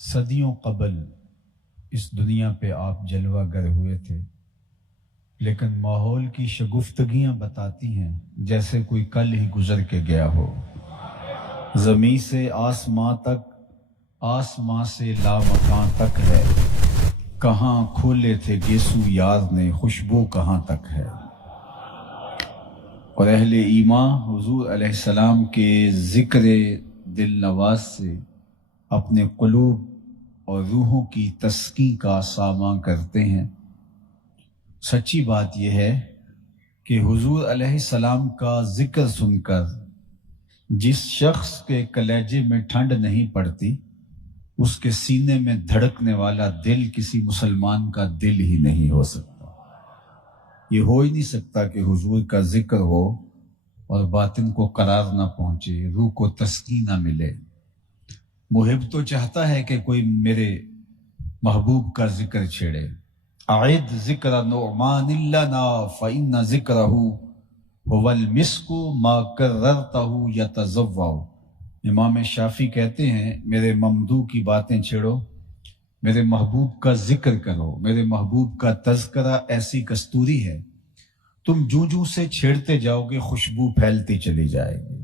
صدیوں قبل اس دنیا پہ آپ جلوہ گر ہوئے تھے، لیکن ماحول کی شگفتگیاں بتاتی ہیں جیسے کوئی کل ہی گزر کے گیا ہو۔ زمیں سے آسماں تک، آسماں سے لامکاں تک ہے، کہاں کھولے تھے گیسو یار نے، خوشبو کہاں تک ہے۔ اور اہل ایمان حضور علیہ السلام کے ذکر دل نواز سے اپنے قلوب اور روحوں کی تسکین کا ساماں کرتے ہیں۔ سچی بات یہ ہے کہ حضور علیہ السلام کا ذکر سن کر جس شخص کے کلیجے میں ٹھنڈ نہیں پڑتی، اس کے سینے میں دھڑکنے والا دل کسی مسلمان کا دل ہی نہیں ہو سکتا۔ یہ ہو ہی نہیں سکتا کہ حضور کا ذکر ہو اور باطن کو قرار نہ پہنچے، روح کو تسکین نہ ملے۔ محب تو چاہتا ہے کہ کوئی میرے محبوب کا ذکر چھیڑے۔ اعد ذکر نعمان لنا فإن ذکرہ هو المسک ما کررتہ یتضوع۔ امام شافعی کہتے ہیں میرے ممدوح کی باتیں چھیڑو، میرے محبوب کا ذکر کرو، میرے محبوب کا تذکرہ ایسی کستوری ہے، تم جوں سے چھیڑتے جاؤ گے خوشبو پھیلتی چلی جائے گی۔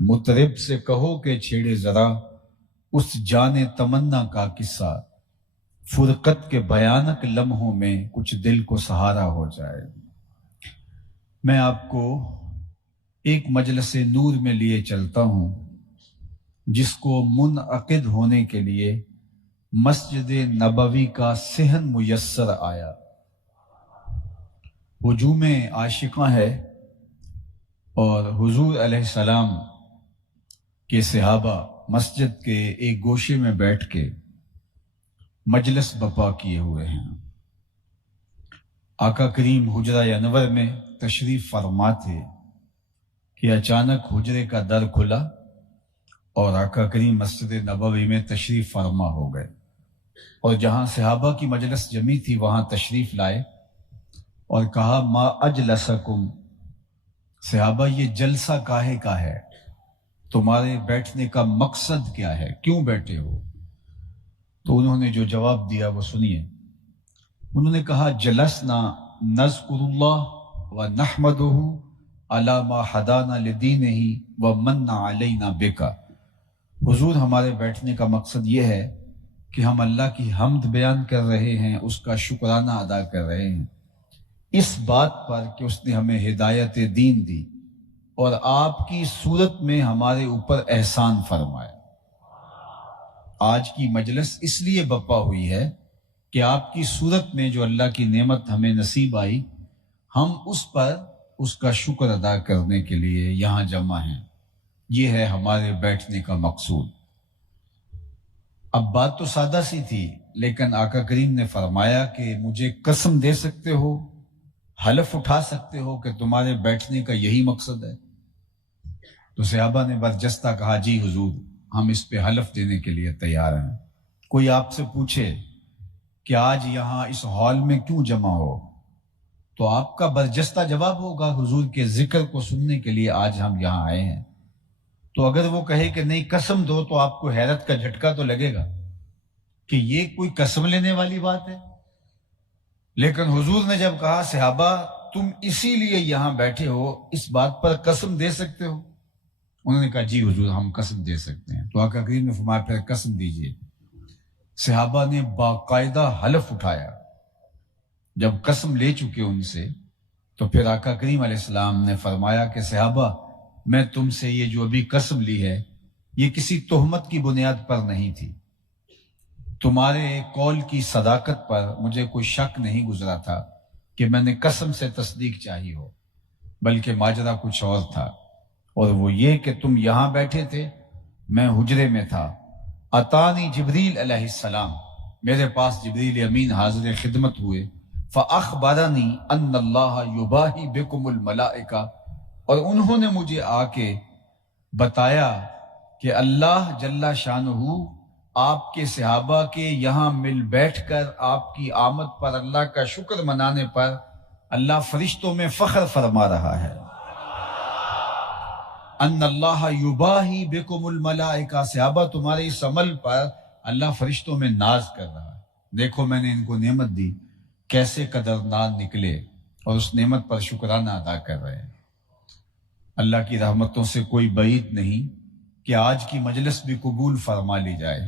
مطرب سے کہو کہ چھیڑے ذرا اس جان تمنا کا قصہ، فرقت کے بھیانک لمحوں میں کچھ دل کو سہارا ہو جائے۔ میں آپ کو ایک مجلس نور میں لیے چلتا ہوں جس کو منعقد ہونے کے لیے مسجد نبوی کا صحن میسر آیا۔ ہجوم عاشقاں ہے اور حضور علیہ السلام کے صحابہ مسجد کے ایک گوشے میں بیٹھ کے مجلس بپا کیے ہوئے ہیں۔ آقا کریم حجرہ انور میں تشریف فرما تھے کہ اچانک حجرے کا در کھلا اور آقا کریم مسجد نبوی میں تشریف فرما ہو گئے، اور جہاں صحابہ کی مجلس جمی تھی وہاں تشریف لائے اور کہا ما اجلسکم، صحابہ یہ جلسہ کاہے کا ہے، تمہارے بیٹھنے کا مقصد کیا ہے، کیوں بیٹھے ہو؟ تو انہوں نے جو جواب دیا وہ سنیے۔ انہوں نے کہا جلسنا نذکر اللہ و نحمدہ علی ما ہدانا لدینہ و من علینا بکا۔ حضور ہمارے بیٹھنے کا مقصد یہ ہے کہ ہم اللہ کی حمد بیان کر رہے ہیں، اس کا شکرانہ ادا کر رہے ہیں اس بات پر کہ اس نے ہمیں ہدایت دین دی اور آپ کی صورت میں ہمارے اوپر احسان فرمایا۔ آج کی مجلس اس لیے بپا ہوئی ہے کہ آپ کی صورت میں جو اللہ کی نعمت ہمیں نصیب آئی، ہم اس پر اس کا شکر ادا کرنے کے لیے یہاں جمع ہیں۔ یہ ہے ہمارے بیٹھنے کا مقصود۔ اب بات تو سادہ سی تھی، لیکن آقا کریم نے فرمایا کہ مجھے قسم دے سکتے ہو، حلف اٹھا سکتے ہو کہ تمہارے بیٹھنے کا یہی مقصد ہے؟ تو صحابہ نے برجستہ کہا جی حضور، ہم اس پہ حلف دینے کے لیے تیار ہیں۔ کوئی آپ سے پوچھے کہ آج یہاں اس ہال میں کیوں جمع ہو، تو آپ کا برجستہ جواب ہوگا حضور کے ذکر کو سننے کے لیے آج ہم یہاں آئے ہیں۔ تو اگر وہ کہے کہ نہیں قسم دو تو آپ کو حیرت کا جھٹکا تو لگے گا کہ یہ کوئی قسم لینے والی بات ہے۔ لیکن حضور نے جب کہا صحابہ تم اسی لیے یہاں بیٹھے ہو، اس بات پر قسم دے سکتے ہو؟ انہوں نے کہا جی حضور ہم قسم دے سکتے ہیں۔ تو آقا کریم نے فرمایا پھر قسم دیجئے۔ صحابہ نے باقاعدہ حلف اٹھایا۔ جب قسم لے چکے ان سے تو پھر آقا کریم علیہ السلام نے فرمایا کہ صحابہ میں تم سے یہ جو ابھی قسم لی ہے یہ کسی تہمت کی بنیاد پر نہیں تھی، تمہارے قول کی صداقت پر مجھے کوئی شک نہیں گزرا تھا کہ میں نے قسم سے تصدیق چاہی ہو، بلکہ ماجرا کچھ اور تھا، اور وہ یہ کہ تم یہاں بیٹھے تھے، میں حجرے میں تھا، اتانی جبریل علیہ السلام، میرے پاس جبریل امین حاضر خدمت ہوئے، فاخبرنی ان اللہ یباہی بکم الملائکہ، اور انہوں نے مجھے آ کے بتایا کہ اللہ جل شانہ آپ کے صحابہ کے یہاں مل بیٹھ کر آپ کی آمد پر اللہ کا شکر منانے پر اللہ فرشتوں میں فخر فرما رہا ہے۔ ان اللہ یباہی بکم الملائکہ، صحابہ تمہارے اس عمل پر اللہ فرشتوں میں ناز کر رہا ہے، دیکھو میں نے ان کو نعمت دی، کیسے قدردان نکلے اور اس نعمت پر شکرانہ ادا کر رہے ہیں۔ اللہ کی رحمتوں سے کوئی بعید نہیں کہ آج کی مجلس بھی قبول فرما لی جائے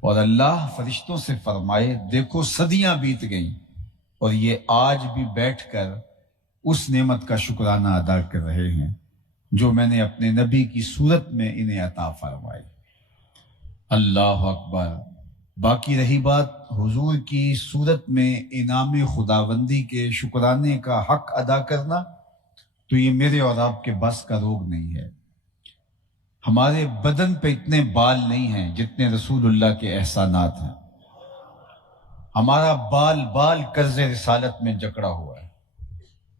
اور اللہ فرشتوں سے فرمائے دیکھو صدیاں بیت گئیں اور یہ آج بھی بیٹھ کر اس نعمت کا شکرانہ ادا کر رہے ہیں جو میں نے اپنے نبی کی صورت میں انہیں عطا فرمائی۔ اللہ اکبر۔ باقی رہی بات حضور کی صورت میں انعام خداوندی کے شکرانے کا حق ادا کرنا، تو یہ میرے اور آپ کے بس کا روگ نہیں ہے۔ ہمارے بدن پہ اتنے بال نہیں ہیں جتنے رسول اللہ کے احسانات ہیں۔ ہمارا بال بال قرض رسالت میں جکڑا ہوا ہے۔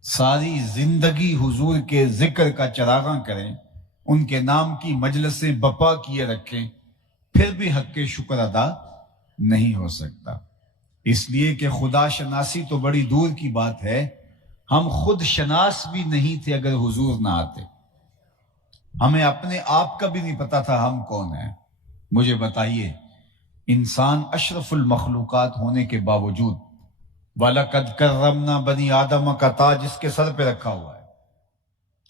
ساری زندگی حضور کے ذکر کا چراغاں کریں، ان کے نام کی مجلسیں بپا کیے رکھیں، پھر بھی حق کے شکر ادا نہیں ہو سکتا، اس لیے کہ خدا شناسی تو بڑی دور کی بات ہے، ہم خود شناس بھی نہیں تھے اگر حضور نہ آتے۔ ہمیں اپنے آپ کا بھی نہیں پتا تھا ہم کون ہیں۔ مجھے بتائیے، انسان اشرف المخلوقات ہونے کے باوجود وَلَقَدْ كَرَّمْنَا بَنِي آدَمَ کا تاج اس کے سر پہ رکھا ہوا ہے،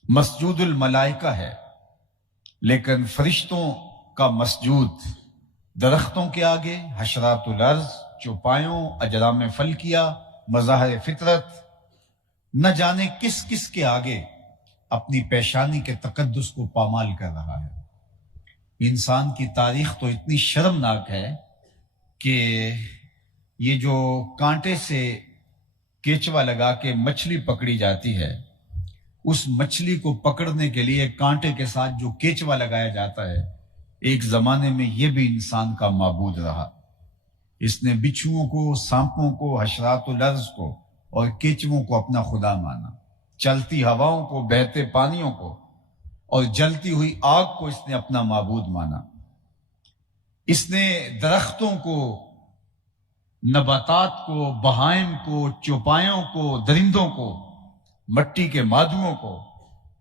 مسجود الملائکہ ہے، لیکن فرشتوں کا مسجود درختوں کے آگے، حشرات الارض، چوپایوں، اجرام فلکیہ، مظاہر فطرت، نہ جانے کس کس کے آگے اپنی پیشانی کے تقدس کو پامال کر رہا ہے۔ انسان کی تاریخ تو اتنی شرمناک ہے کہ یہ جو کانٹے سے کیچوا لگا کے مچھلی پکڑی جاتی ہے، اس مچھلی کو پکڑنے کے لیے کانٹے کے ساتھ جو کیچوا لگایا جاتا ہے، ایک زمانے میں یہ بھی انسان کا معبود رہا۔ اس نے بچھوؤں کو، سانپوں کو، حشرات الارض کو اور کیچووں کو اپنا خدا مانا، چلتی ہواؤں کو، بہتے پانیوں کو اور جلتی ہوئی آگ کو اس نے اپنا معبود مانا۔ اس نے درختوں کو، نباتات کو، بہائم کو، چوپایوں کو، درندوں کو، مٹی کے مادوں کو،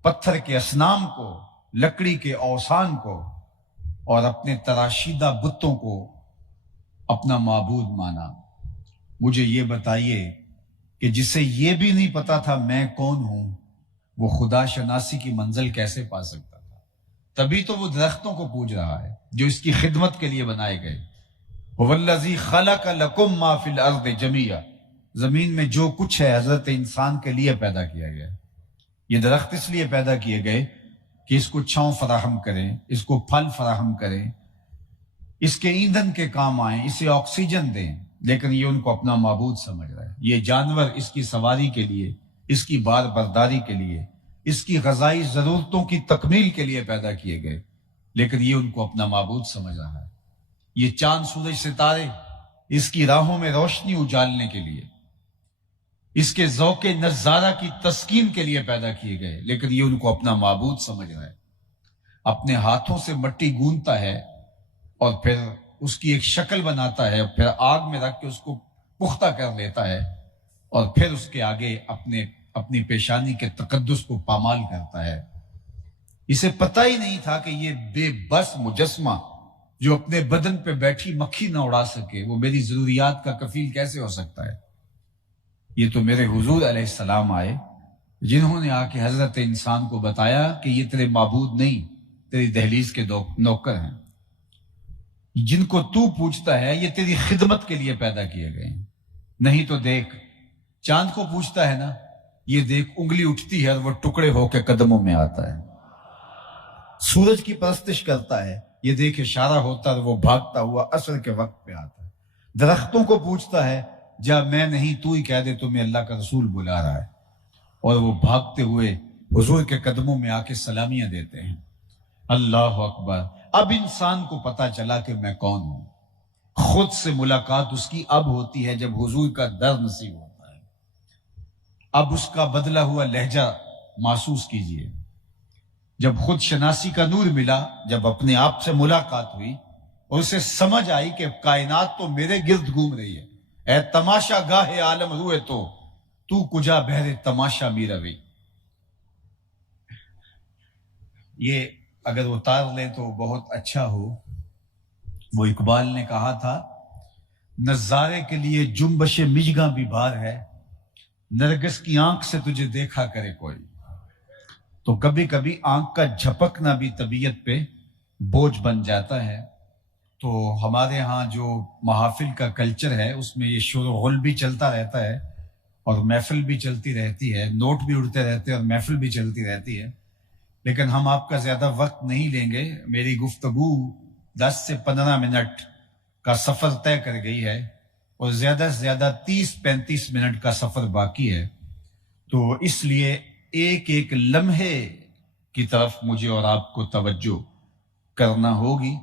پتھر کے اصنام کو، لکڑی کے اوثان کو اور اپنے تراشیدہ بتوں کو اپنا معبود مانا۔ مجھے یہ بتائیے کہ جسے یہ بھی نہیں پتا تھا میں کون ہوں، وہ خدا شناسی کی منزل کیسے پا سکتا تھا؟ تبھی تو وہ درختوں کو پوج رہا ہے جو اس کی خدمت کے لیے بنائے گئے۔ هو الذی خلق لکم ما فی الارض جمیعا، زمین میں جو کچھ ہے حضرت انسان کے لیے پیدا کیا گیا ہے۔ یہ درخت اس لیے پیدا کیے گئے کہ اس کو چھاؤں فراہم کریں، اس کو پھل فراہم کریں، اس کے ایندھن کے کام آئیں، اسے آکسیجن دیں، لیکن یہ ان کو اپنا معبود سمجھ رہا ہے۔ یہ جانور اس کی سواری کے لیے، اس کی بار برداری کے لیے، اس کی غذائی ضرورتوں کی تکمیل کے لیے پیدا کیے گئے، لیکن یہ ان کو اپنا معبود سمجھ رہا ہے۔ یہ چاند، سورج، ستارے اس کی راہوں میں روشنی اجالنے کے لیے، اس کے ذوق نظارہ کی تسکین کے لیے پیدا کیے گئے، لیکن یہ ان کو اپنا معبود سمجھ رہا ہے۔ اپنے ہاتھوں سے مٹی گوندتا ہے اور پھر اس کی ایک شکل بناتا ہے، پھر آگ میں رکھ کے اس کو پختہ کر لیتا ہے اور پھر اس کے آگے اپنی پیشانی کے تقدس کو پامال کرتا ہے۔ اسے پتہ ہی نہیں تھا کہ یہ بے بس مجسمہ جو اپنے بدن پہ بیٹھی مکھی نہ اڑا سکے، وہ میری ضروریات کا کفیل کیسے ہو سکتا ہے۔ یہ تو میرے حضور علیہ السلام آئے جنہوں نے آ کے حضرت انسان کو بتایا کہ یہ تیرے معبود نہیں، تیری دہلیز کے نوکر ہیں، جن کو تو پوچھتا ہے یہ تیری خدمت کے لیے پیدا کیے گئے ہیں۔ نہیں تو دیکھ، چاند کو پوچھتا ہے نا، یہ دیکھ انگلی اٹھتی ہے اور وہ ٹکڑے ہو کے قدموں میں آتا ہے۔ سورج کی پرستش کرتا ہے، یہ دیکھ اشارہ ہوتا ہے وہ بھاگتا ہوا عصر کے وقت پہ آتا ہے۔ درختوں کو پوچھتا ہے، جا میں نہیں تو ہی کہہ دے تمہیں اللہ کا رسول بلا رہا ہے، اور وہ بھاگتے ہوئے حضور کے قدموں میں آ کے سلامیاں دیتے ہیں۔ اللہ اکبر۔ اب انسان کو پتا چلا کہ میں کون ہوں۔ خود سے ملاقات اس کی اب ہوتی ہے جب حضور کا در نصیب ہوتا ہے۔ اب اس کا بدلا ہوا لہجہ محسوس کیجئے۔ جب خود شناسی کا نور ملا، جب اپنے آپ سے ملاقات ہوئی اور اسے سمجھ آئی کہ کائنات تو میرے گرد گھوم رہی ہے، اے تماشا گاہ عالم روئے تو کجا بہر تماشا می روی۔ یہ اگر اتار لیں تو بہت اچھا ہو۔ وہ اقبال نے کہا تھا، نظارے کے لیے جنبش مژگاں بھی بھار ہے، نرگس کی آنکھ سے تجھے دیکھا کرے کوئی۔ تو کبھی کبھی آنکھ کا جھپکنا بھی طبیعت پہ بوجھ بن جاتا ہے۔ تو ہمارے ہاں جو محافل کا کلچر ہے اس میں یہ شور و غل بھی چلتا رہتا ہے اور محفل بھی چلتی رہتی ہے، نوٹ بھی اڑتے رہتے ہیں اور محفل بھی چلتی رہتی ہے، لیکن ہم آپ کا زیادہ وقت نہیں لیں گے۔ میری گفتگو 10 سے 15 منٹ کا سفر طے کر گئی ہے اور زیادہ سے زیادہ 30-35 منٹ کا سفر باقی ہے، تو اس لیے ایک ایک لمحے کی طرف مجھے اور آپ کو توجہ کرنا ہوگی،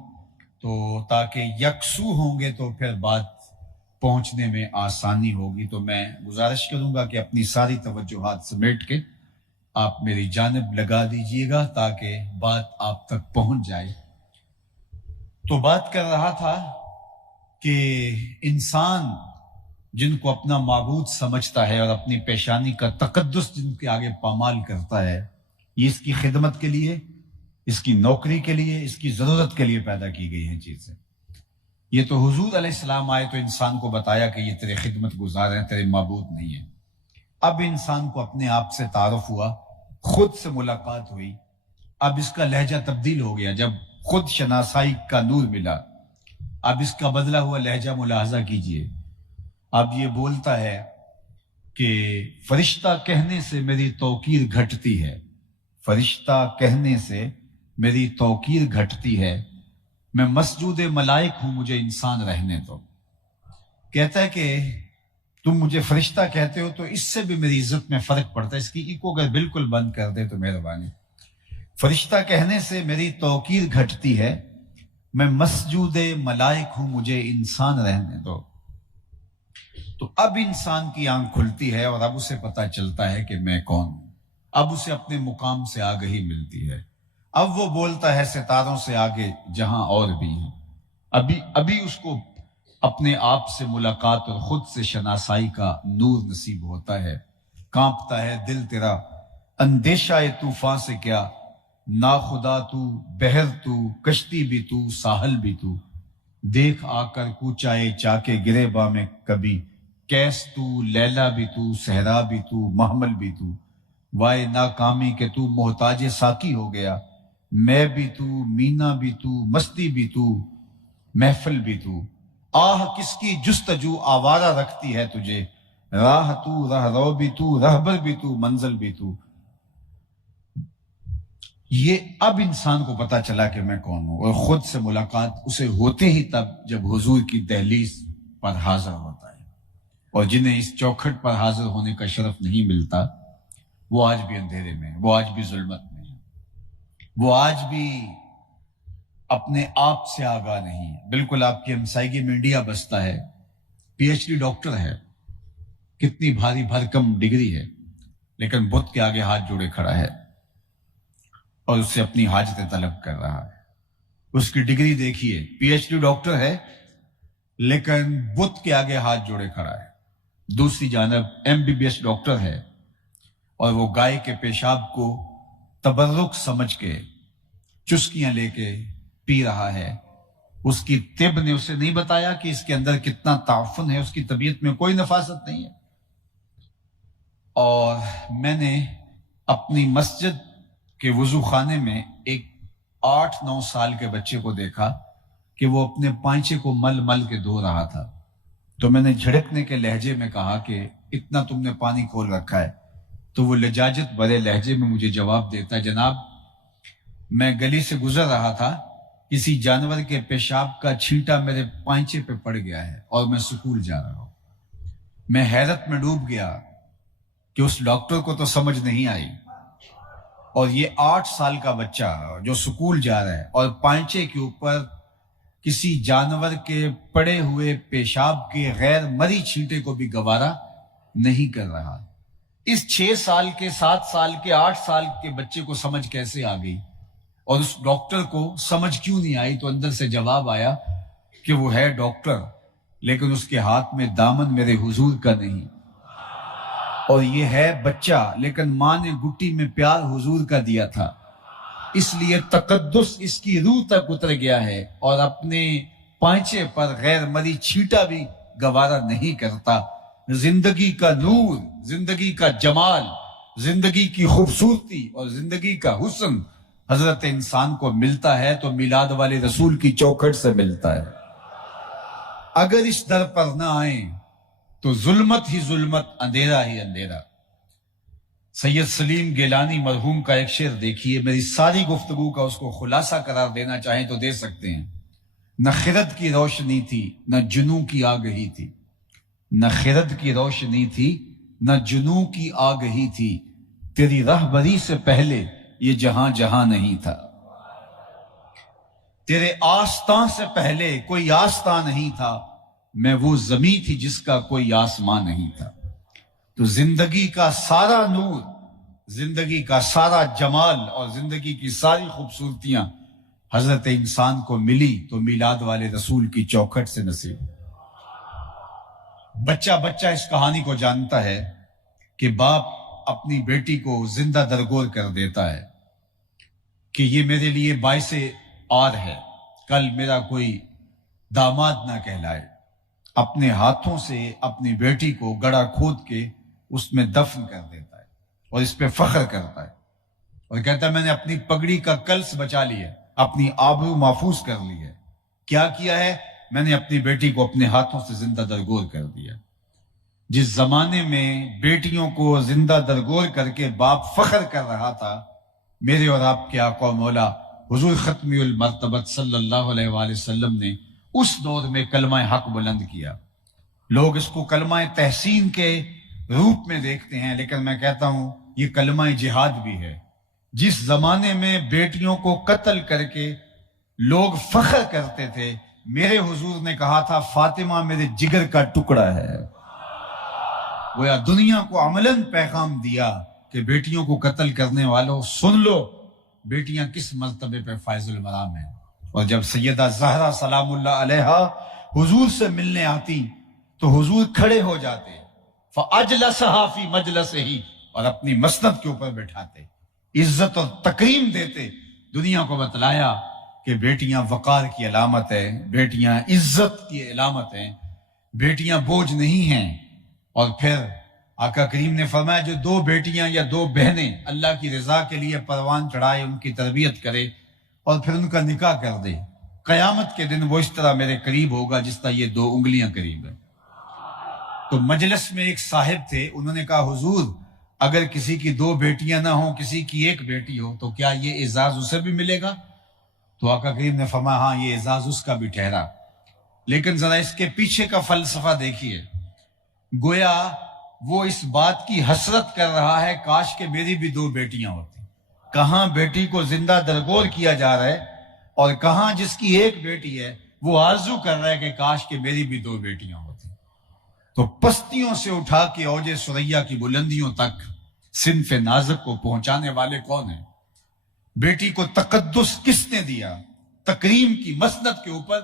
تو تاکہ یکسو ہوں گے تو پھر بات پہنچنے میں آسانی ہوگی۔ تو میں گزارش کروں گا کہ اپنی ساری توجہات سمیٹ کے آپ میری جانب لگا دیجئے گا تاکہ بات آپ تک پہنچ جائے۔ تو بات کر رہا تھا کہ انسان جن کو اپنا معبود سمجھتا ہے اور اپنی پیشانی کا تقدس جن کے آگے پامال کرتا ہے، یہ اس کی خدمت کے لیے، اس کی نوکری کے لیے، اس کی ضرورت کے لیے پیدا کی گئی ہیں چیزیں۔ یہ تو حضور علیہ السلام آئے تو انسان کو بتایا کہ یہ تیرے خدمت گزار ہیں، تیرے معبود نہیں ہیں۔ اب انسان کو اپنے آپ سے تعارف ہوا، خود سے ملاقات ہوئی، اب اس کا لہجہ تبدیل ہو گیا۔ جب خود شناسائی کا نور ملا، اب اس کا بدلا ہوا لہجہ ملاحظہ کیجئے۔ اب یہ بولتا ہے کہ فرشتہ کہنے سے میری توقیر گھٹتی ہے، فرشتہ کہنے سے میری توقیر گھٹتی ہے، میں مسجود ملائک ہوں، مجھے انسان رہنے دو۔ کہتا ہے کہ تم مجھے فرشتہ کہتے ہو تو اس سے بھی میری عزت میں فرق پڑتا ہے، اس کی ایکو اگر بالکل بند کر دے تو مہربانی۔ فرشتہ کہنے سے میری توقیر گھٹتی ہے، میں مسجود ملائک ہوں، مجھے انسان رہنے دو۔ تو اب انسان کی آنکھ کھلتی ہے اور اب اسے پتا چلتا ہے کہ میں کون ہوں، اب اسے اپنے مقام سے آگہی ملتی ہے، اب وہ بولتا ہے ستاروں سے آگے جہاں اور بھی ہیں۔ ابھی اس کو اپنے آپ سے ملاقات اور خود سے شناسائی کا نور نصیب ہوتا ہے۔ کانپتا ہے دل تیرا اندیشہ طوفان سے کیا، نا خدا تو، بحر تو، کشتی بھی تو، ساحل بھی تو، دیکھ آ کر کوچائے چاکے گریباں میں کبھی، کیس تو، لیلا بھی تو، صحرا بھی تو، محمل بھی تو، وائے ناکامی کہ تو محتاج ساقی ہو گیا، میں بھی تو، مینا بھی تو، مستی بھی تو، محفل بھی تو، آہ کس کی جستجو آوارہ رکھتی ہے تجھے، راہ تو، راہ رو بھی تو، رہبر بھی تو، منزل بھی تو۔ یہ اب انسان کو پتا چلا کہ میں کون ہوں، اور خود سے ملاقات اسے ہوتے ہی تب جب حضور کی دہلیز پر حاضر ہوتا ہے۔ اور جنہیں اس چوکھٹ پر حاضر ہونے کا شرف نہیں ملتا، وہ آج بھی اندھیرے میں ہیں، وہ آج بھی ظلمت میں ہیں، وہ آج بھی اپنے آپ سے آگاہ نہیں ہے۔ بالکل آپ کی ہمسائیگی میں انڈیا بستا ہے، پی ایچ ڈی ڈاکٹر ہے، کتنی بھاری بھرکم ڈگری ہے، لیکن بت کے آگے ہاتھ جوڑے کھڑا ہے اور اس سے اپنی حاجتیں طلب کر رہا ہے۔ اس کی ڈگری دیکھیے، پی ایچ ڈی ڈاکٹر ہے لیکن بت کے آگے ہاتھ جوڑے کھڑا ہے۔ دوسری جانب M B B S doctor ہے اور وہ گائے کے پیشاب کو تبرک سمجھ کے چسکیاں لے کے پی رہا ہے۔ اس کی طب نے اسے نہیں بتایا کہ اس کے اندر کتنا تعفن ہے، اس کی طبیعت میں کوئی نفاست نہیں ہے۔ اور میں نے اپنی مسجد کے وضو خانے میں ایک 8-9 سال کے بچے کو دیکھا کہ وہ اپنے پائنچے کو مل مل کے دھو رہا تھا۔ تو میں نے جھڑکنے کے لہجے میں کہا کہ اتنا تم نے پانی کھول رکھا ہے؟ تو وہ لجاجت بھرے لہجے میں مجھے جواب دیتا ہے، جناب میں گلی سے گزر رہا تھا، کسی جانور کے پیشاب کا چھینٹا میرے پائنچے پہ پڑ گیا ہے اور میں سکول جا رہا ہوں۔ میں حیرت میں ڈوب گیا کہ اس ڈاکٹر کو تو سمجھ نہیں آئی، اور یہ 8 سال کا بچہ جو سکول جا رہا ہے اور پائنچے کے اوپر کسی جانور کے پڑے ہوئے پیشاب کے غیر مری چھینٹے کو بھی گوارا نہیں کر رہا۔ اس 6 سال کے، 7 سال کے، 8 سال کے بچے کو سمجھ کیسے آ گئی اور اس ڈاکٹر کو سمجھ کیوں نہیں آئی؟ تو اندر سے جواب آیا کہ وہ ہے ڈاکٹر لیکن اس کے ہاتھ میں دامن میرے حضور کا نہیں، اور یہ ہے بچہ لیکن ماں نے گٹی میں پیار حضور کا دیا تھا، اس لیے تقدس اس کی روح تک اتر گیا ہے اور اپنے پانچے پر غیر مری چھیٹا بھی گوارا نہیں کرتا۔ زندگی کا نور، زندگی کا جمال، زندگی کی خوبصورتی اور زندگی کا حسن حضرت انسان کو ملتا ہے تو میلاد والے رسول کی چوکھٹ سے ملتا ہے۔ اگر اس در پر نہ آئیں تو ظلمت ہی ظلمت، اندھیرا ہی اندھیرا۔ سید سلیم گیلانی مرحوم کا ایک شعر دیکھیے، میری ساری گفتگو کا اس کو خلاصہ قرار دینا چاہیں تو دے سکتے ہیں۔ نہ خرد کی روشنی تھی نہ جنوں کی آگہی تھی، نہ خرد کی روشنی تھی نہ جنوں کی آگہی تھی، تیری رہبری سے پہلے یہ جہاں جہاں نہیں تھا، تیرے آستاں سے پہلے کوئی آستاں نہیں تھا، میں وہ زمین تھی جس کا کوئی آسمان نہیں تھا۔ تو زندگی کا سارا نور، زندگی کا سارا جمال اور زندگی کی ساری خوبصورتیاں حضرت انسان کو ملی تو میلاد والے رسول کی چوکھٹ سے نصیب۔ بچہ بچہ اس کہانی کو جانتا ہے کہ باپ اپنی بیٹی کو زندہ درگور کر دیتا ہے کہ یہ میرے لیے باعث آر ہے، کل میرا کوئی داماد نہ کہلائے۔ اپنے ہاتھوں سے اپنی بیٹی کو گڑھا کھود کے اس میں دفن کر دیتا ہے اور اس پہ فخر کرتا ہے اور کہتا ہے میں نے اپنی پگڑی کا کلس بچا لیا، اپنی آبرو محفوظ کر لی ہے۔ کیا کیا ہے؟ میں نے اپنی بیٹی کو اپنے ہاتھوں سے زندہ درگور کر دیا۔ جس زمانے میں بیٹیوں کو زندہ درگور کر کے باپ فخر کر رہا تھا، میرے اور آپ کے آقا و مولا حضور ختمی المرتبت صلی اللہ علیہ وآلہ وسلم نے اس دور میں کلمہ حق بلند کیا۔ لوگ اس کو کلمہ تحسین کے روپ میں دیکھتے ہیں، لیکن میں کہتا ہوں یہ کلمہ جہاد بھی ہے۔ جس زمانے میں بیٹیوں کو قتل کر کے لوگ فخر کرتے تھے، میرے حضور نے کہا تھا فاطمہ میرے جگر کا ٹکڑا ہے۔ گویا دنیا کو عملاً پیغام دیا کہ بیٹیوں کو قتل کرنے والوں سن لو، بیٹیاں کس مرتبے پہ فائز المرام ہیں۔ اور جب سیدہ زہرا سلام اللہ علیہا حضور سے ملنے آتی تو حضور کھڑے ہو جاتے، فَأَجْلَسَهَا فِي مَجْلَسِهِ، اور اپنی مسند کے اوپر بٹھاتے، عزت اور تکریم دیتے۔ دنیا کو بتلایا کہ بیٹیاں وقار کی علامت ہے، بیٹیاں عزت کی علامت ہیں، بیٹیاں بوجھ نہیں ہیں۔ اور پھر آقا کریم نے فرمایا جو دو بیٹیاں یا دو بہنیں اللہ کی رضا کے لیے پروان چڑھائے، ان کی تربیت کرے اور پھر ان کا نکاح کر دے، قیامت کے دن وہ اس طرح میرے قریب ہوگا جس طرح یہ دو انگلیاں قریب ہیں۔ تو مجلس میں ایک صاحب تھے، انہوں نے کہا حضور اگر کسی کی دو بیٹیاں نہ ہوں، کسی کی ایک بیٹی ہو تو کیا یہ اعزاز اسے بھی ملے گا؟ تو آقا کریم نے فرمایا ہاں یہ اعزاز اس کا بھی ٹھہرا، لیکن ذرا اس کے پیچھے کا فلسفہ دیکھیے۔ گویا وہ اس بات کی حسرت کر رہا ہے کاش کہ میری بھی دو بیٹیاں ہوتی۔ کہاں بیٹی کو زندہ درگور کیا جا رہا ہے اور کہاں جس کی ایک بیٹی ہے وہ آرزو کر رہا ہے کہ کاش کہ میری بھی دو بیٹیاں ہوتی۔ تو پستیوں سے اٹھا کے اوج ثریا کی بلندیوں تک صنف نازک کو پہنچانے والے کون ہیں؟ بیٹی کو تقدس کس نے دیا؟ تکریم کی مسند کے اوپر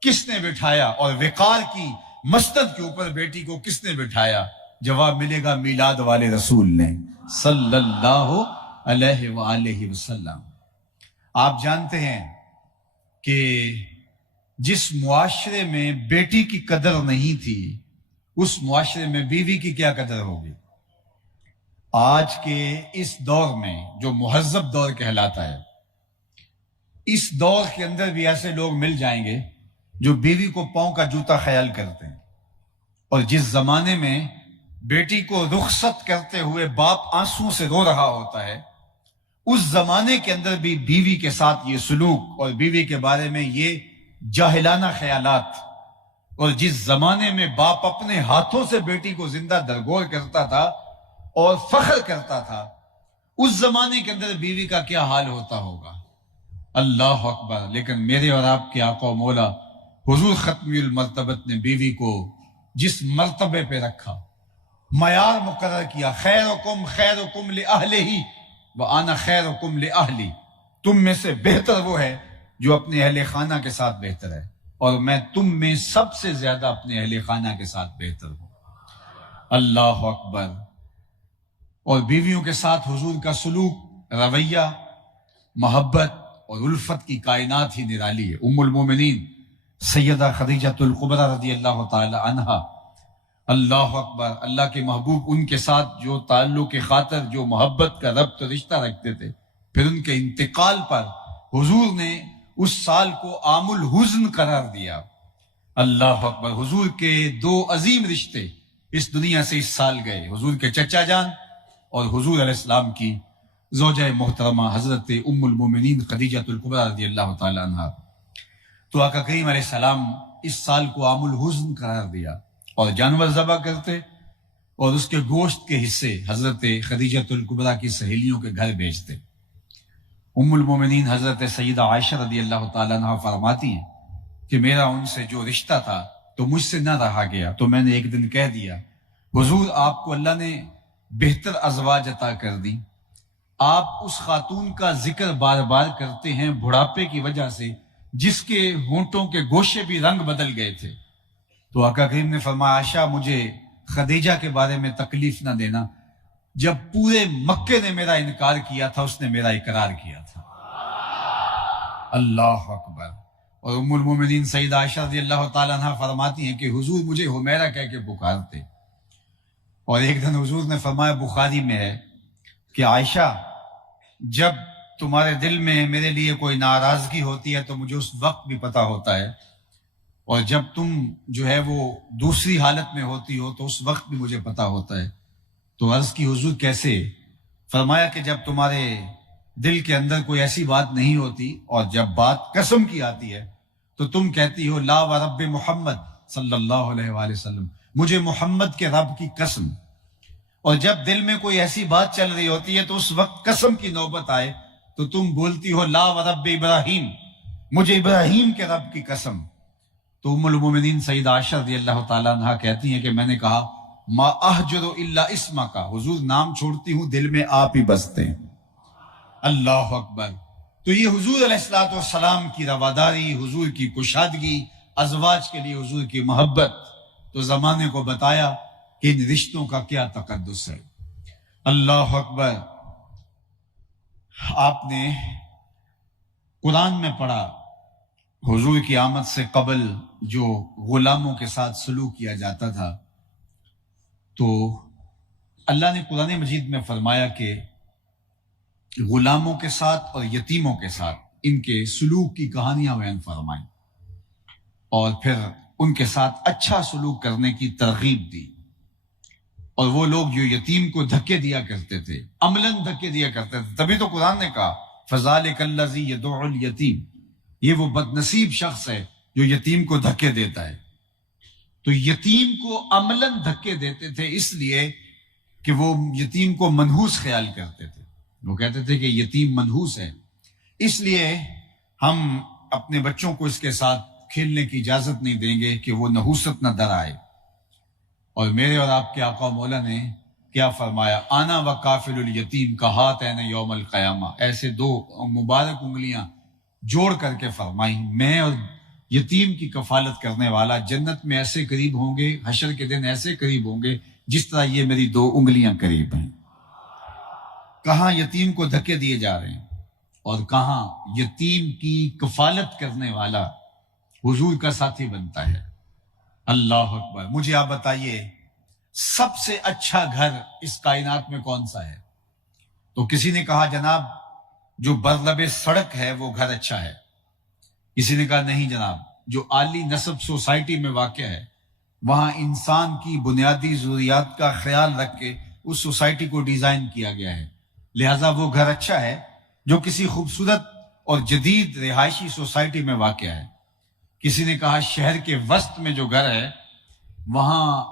کس نے بٹھایا؟ اور وقار کی مسند کے اوپر بیٹی کو کس نے بٹھایا؟ جواب ملے گا میلاد والے رسول نے صلی اللہ علیہ وآلہ وسلم۔ آپ جانتے ہیں کہ جس معاشرے میں بیٹی کی قدر نہیں تھی اس معاشرے میں بیوی کی کیا قدر ہوگی؟ آج کے اس دور میں جو مہذب دور کہلاتا ہے، اس دور کے اندر بھی ایسے لوگ مل جائیں گے جو بیوی کو پاؤں کا جوتا خیال کرتے ہیں۔ اور جس زمانے میں بیٹی کو رخصت کرتے ہوئے باپ آنسوں سے رو رہا ہوتا ہے، اس زمانے کے اندر بھی بیوی کے ساتھ یہ سلوک اور بیوی کے بارے میں یہ جاہلانہ خیالات۔ اور جس زمانے میں باپ اپنے ہاتھوں سے بیٹی کو زندہ درگور کرتا تھا اور فخر کرتا تھا، اس زمانے کے اندر بیوی کا کیا حال ہوتا ہوگا؟ اللہ اکبر۔ لیکن میرے اور آپ کے آقا و مولا حضور ختمی المرتبت نے بیوی کو جس مرتبے پہ رکھا، معیار مقرر کیا، خیرکم خیرکم لأہلہ وأنا خیرکم لأہلی، تم میں سے بہتر وہ ہے جو اپنے اہل خانہ کے ساتھ بہتر ہے اور میں تم میں سب سے زیادہ اپنے اہل خانہ کے ساتھ بہتر ہوں۔ اللہ اکبر۔ اور بیویوں کے ساتھ حضور کا سلوک، رویہ، محبت اور الفت کی کائنات ہی نرالی ہے۔ ام المومنین سیدہ خدیجۃ الکبریٰ رضی اللہ تعالی عنہا، اللہ اکبر، اللہ کے محبوب ان کے ساتھ جو تعلق کے خاطر جو محبت کا ربط رشتہ رکھتے تھے، پھر ان کے انتقال پر حضور نے اس سال کو عام الحزن قرار دیا۔ اللہ اکبر، حضور کے دو عظیم رشتے اس دنیا سے اس سال گئے، حضور کے چچا جان اور حضور علیہ السلام کی زوجہ محترمہ حضرت ام المومنین خدیجۃ الکبریٰ رضی اللہ تعالی عنہا۔ تو آقا کریم علیہ السلام اس سال کو عام الحزن قرار دیا اور جانور ذبح کرتے اور اس کے گوشت کے حصے حضرت خدیجۃ الکبریٰ کی سہیلیوں کے گھر بھیجتے۔ ام المومنین حضرت سیدہ عائشہ رضی اللہ تعالیٰ عنہ فرماتی ہیں کہ میرا ان سے جو رشتہ تھا تو مجھ سے نہ رہا گیا، تو میں نے ایک دن کہہ دیا، حضور آپ کو اللہ نے بہتر ازواج عطا کر دی، آپ اس خاتون کا ذکر بار بار کرتے ہیں بڑھاپے کی وجہ سے جس کے ہونٹوں کے گوشے بھی رنگ بدل گئے تھے۔ تو آقا کریم نے فرمایا، عائشہ مجھے خدیجہ کے بارے میں تکلیف نہ دینا، جب پورے مکے نے میرا انکار کیا تھا اس نے میرا اقرار کیا تھا۔ اللہ اکبر۔ اور ام المومنین سیدہ عائشہ رضی اللہ تعالیٰ عنہ فرماتی ہیں کہ حضور مجھے حمیرہ کہہ کے پکارتے، اور ایک دن حضور نے فرمایا، بخاری میں ہے کہ عائشہ جب تمہارے دل میں میرے لیے کوئی ناراضگی ہوتی ہے تو مجھے اس وقت بھی پتہ ہوتا ہے، اور جب تم جو ہے وہ دوسری حالت میں ہوتی ہو تو اس وقت بھی مجھے پتہ ہوتا ہے۔ تو عرض کی حضور کیسے؟ فرمایا کہ جب تمہارے دل کے اندر کوئی ایسی بات نہیں ہوتی اور جب بات قسم کی آتی ہے تو تم کہتی ہو لا ورب محمد صلی اللہ علیہ وآلہ وسلم، مجھے محمد کے رب کی قسم۔ اور جب دل میں کوئی ایسی بات چل رہی ہوتی ہے تو اس وقت قسم کی نوبت آئے تو تم بولتی ہو لا ورب ابراہیم، مجھے ابراہیم کے رب کی قسم۔ تو ام المومنین سیدہ عائشہ رضی اللہ تعالیٰ عنہ کہتی ہیں کہ میں نے کہا ما احجر الا اسمک، حضور نام چھوڑتی ہوں دل میں آپ ہی بستے ہیں۔ اللہ اکبر۔ تو یہ حضور علیہ الصلوۃ والسلام کی رواداری، حضور کی کشادگی، ازواج کے لیے حضور کی محبت، تو زمانے کو بتایا کہ ان رشتوں کا کیا تقدس ہے۔ اللہ اکبر۔ آپ نے قرآن میں پڑھا حضور کی آمد سے قبل جو غلاموں کے ساتھ سلوک کیا جاتا تھا، تو اللہ نے قرآن مجید میں فرمایا کہ غلاموں کے ساتھ اور یتیموں کے ساتھ ان کے سلوک کی کہانیاں بیان فرمائیں، اور پھر ان کے ساتھ اچھا سلوک کرنے کی ترغیب دی۔ اور وہ لوگ جو یتیم کو دھکے دیا کرتے تھے، عملاً دھکے دیا کرتے تھے، تبھی تو قرآن نے کہا فَذَلِكَ الَّذِي يَدُعُ الْيَتِيمَ، یہ وہ بد نصیب شخص ہے جو یتیم کو دھکے دیتا ہے۔ تو یتیم کو عملاً دھکے دیتے تھے اس لیے کہ وہ یتیم کو منحوس خیال کرتے تھے، وہ کہتے تھے کہ یتیم منحوس ہے، اس لیے ہم اپنے بچوں کو اس کے ساتھ کھیلنے کی اجازت نہیں دیں گے کہ وہ نحوست نہ در آئے۔ اور میرے اور آپ کے آقا مولا نے کیا فرمایا، آنا و کافل الیتیم کہاتین یوم القیامہ، ایسے دو مبارک انگلیاں جوڑ کر کے فرمائیں، میں اور یتیم کی کفالت کرنے والا جنت میں ایسے قریب ہوں گے، حشر کے دن ایسے قریب ہوں گے جس طرح یہ میری دو انگلیاں قریب ہیں۔ کہاں یتیم کو دھکے دیے جا رہے ہیں اور کہاں یتیم کی کفالت کرنے والا حضور کا ساتھی بنتا ہے۔ اللہ اکبر۔ مجھے آپ بتائیے سب سے اچھا گھر اس کائنات میں کون سا ہے؟ تو کسی نے کہا جناب جو برلب سڑک ہے وہ گھر اچھا ہے، کسی نے کہا نہیں جناب جو عالی نسب سوسائٹی میں واقع ہے، وہاں انسان کی بنیادی ضروریات کا خیال رکھ کے اس سوسائٹی کو ڈیزائن کیا گیا ہے، لہٰذا وہ گھر اچھا ہے جو کسی خوبصورت اور جدید رہائشی سوسائٹی میں واقع ہے۔ کسی نے کہا شہر کے وسط میں جو گھر ہے وہاں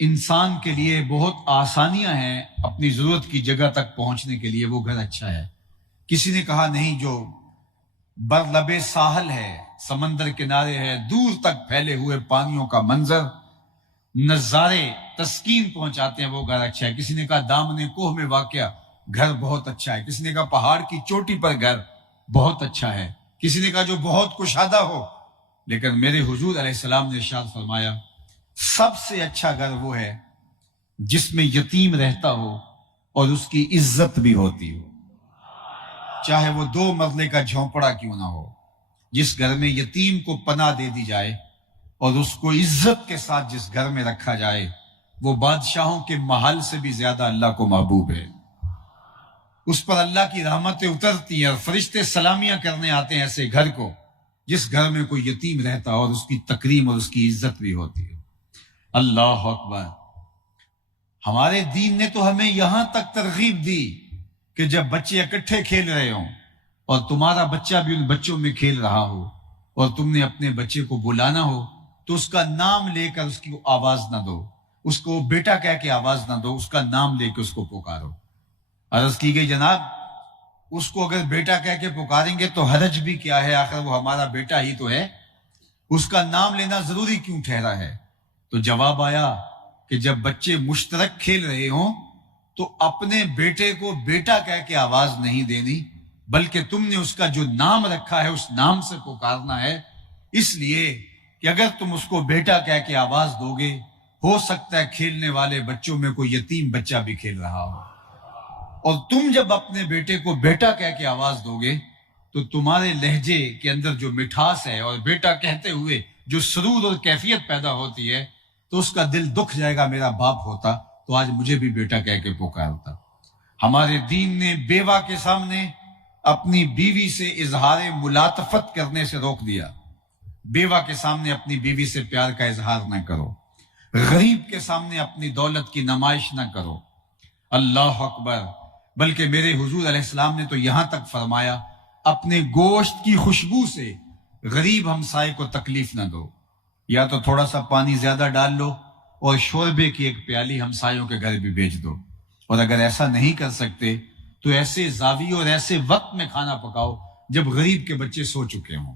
انسان کے لیے بہت آسانیاں ہیں اپنی ضرورت کی جگہ تک پہنچنے کے لیے، وہ گھر اچھا ہے۔ کسی نے کہا نہیں جو برلب ساحل ہے، سمندر کنارے ہے، دور تک پھیلے ہوئے پانیوں کا منظر، نظارے تسکین پہنچاتے ہیں، وہ گھر اچھا ہے۔ کسی نے کہا دامن کوہ میں واقع گھر بہت اچھا ہے، کسی نے کہا پہاڑ کی چوٹی پر گھر بہت اچھا ہے، کسی نے کہا جو بہت کشادہ ہو۔ لیکن میرے حضور علیہ السلام نے ارشاد فرمایا سب سے اچھا گھر وہ ہے جس میں یتیم رہتا ہو اور اس کی عزت بھی ہوتی ہو، چاہے وہ 2 مرلے کا جھونپڑا کیوں نہ ہو، جس گھر میں یتیم کو پناہ دے دی جائے اور اس کو عزت کے ساتھ جس گھر میں رکھا جائے، وہ بادشاہوں کے محل سے بھی زیادہ اللہ کو محبوب ہے۔ اس پر اللہ کی رحمتیں اترتی ہیں اور فرشتے سلامیاں کرنے آتے ہیں ایسے گھر کو جس گھر میں کوئی یتیم رہتا اور اس کی تکریم اور اس کی عزت بھی ہوتی ہے۔ اللہ اکبر۔ ہمارے دین نے تو ہمیں یہاں تک ترغیب دی کہ جب بچے اکٹھے کھیل رہے ہوں اور تمہارا بچہ بھی ان بچوں میں کھیل رہا ہو اور تم نے اپنے بچے کو بلانا ہو تو اس کا نام لے کر اس کی آواز نہ دو، اس کو بیٹا کہہ کے آواز نہ دو، اس کا نام لے کے اس کو پکارو۔ عرض کی گئی جناب اس کو اگر بیٹا کہہ کے پکاریں گے تو حرج بھی کیا ہے، آخر وہ ہمارا بیٹا ہی تو ہے، اس کا نام لینا ضروری کیوں ٹھہرا ہے؟ تو جواب آیا کہ جب بچے مشترک کھیل رہے ہوں تو اپنے بیٹے کو بیٹا کہہ کے آواز نہیں دینی، بلکہ تم نے اس کا جو نام رکھا ہے اس نام سے پکارنا ہے، اس لیے کہ اگر تم اس کو بیٹا کہہ کے آواز دو گے ہو سکتا ہے کھیلنے والے بچوں میں کوئی یتیم بچہ بھی کھیل رہا ہو، اور تم جب اپنے بیٹے کو بیٹا کہہ کے آواز دو گے تو تمہارے لہجے کے اندر جو مٹھاس ہے اور بیٹا کہتے ہوئے جو سرور اور کیفیت پیدا ہوتی ہے تو اس کا دل دکھ جائے گا، میرا باپ ہوتا تو آج مجھے بھی بیٹا کہہ کے پکارتا۔ ہمارے دین نے بیوہ کے سامنے اپنی بیوی سے اظہار ملاطفت کرنے سے روک دیا۔ بیوہ کے سامنے اپنی بیوی سے پیار کا اظہار نہ کرو، غریب کے سامنے اپنی دولت کی نمائش نہ کرو۔ اللہ اکبر۔ بلکہ میرے حضور علیہ السلام نے تو یہاں تک فرمایا اپنے گوشت کی خوشبو سے غریب ہمسائے کو تکلیف نہ دو، یا تو تھوڑا سا پانی زیادہ ڈال لو اور شوربے کی ایک پیالی ہمسایوں کے گھر بھی بیچ دو، اور اگر ایسا نہیں کر سکتے تو ایسے زاویے اور ایسے وقت میں کھانا پکاؤ جب غریب کے بچے سو چکے ہوں۔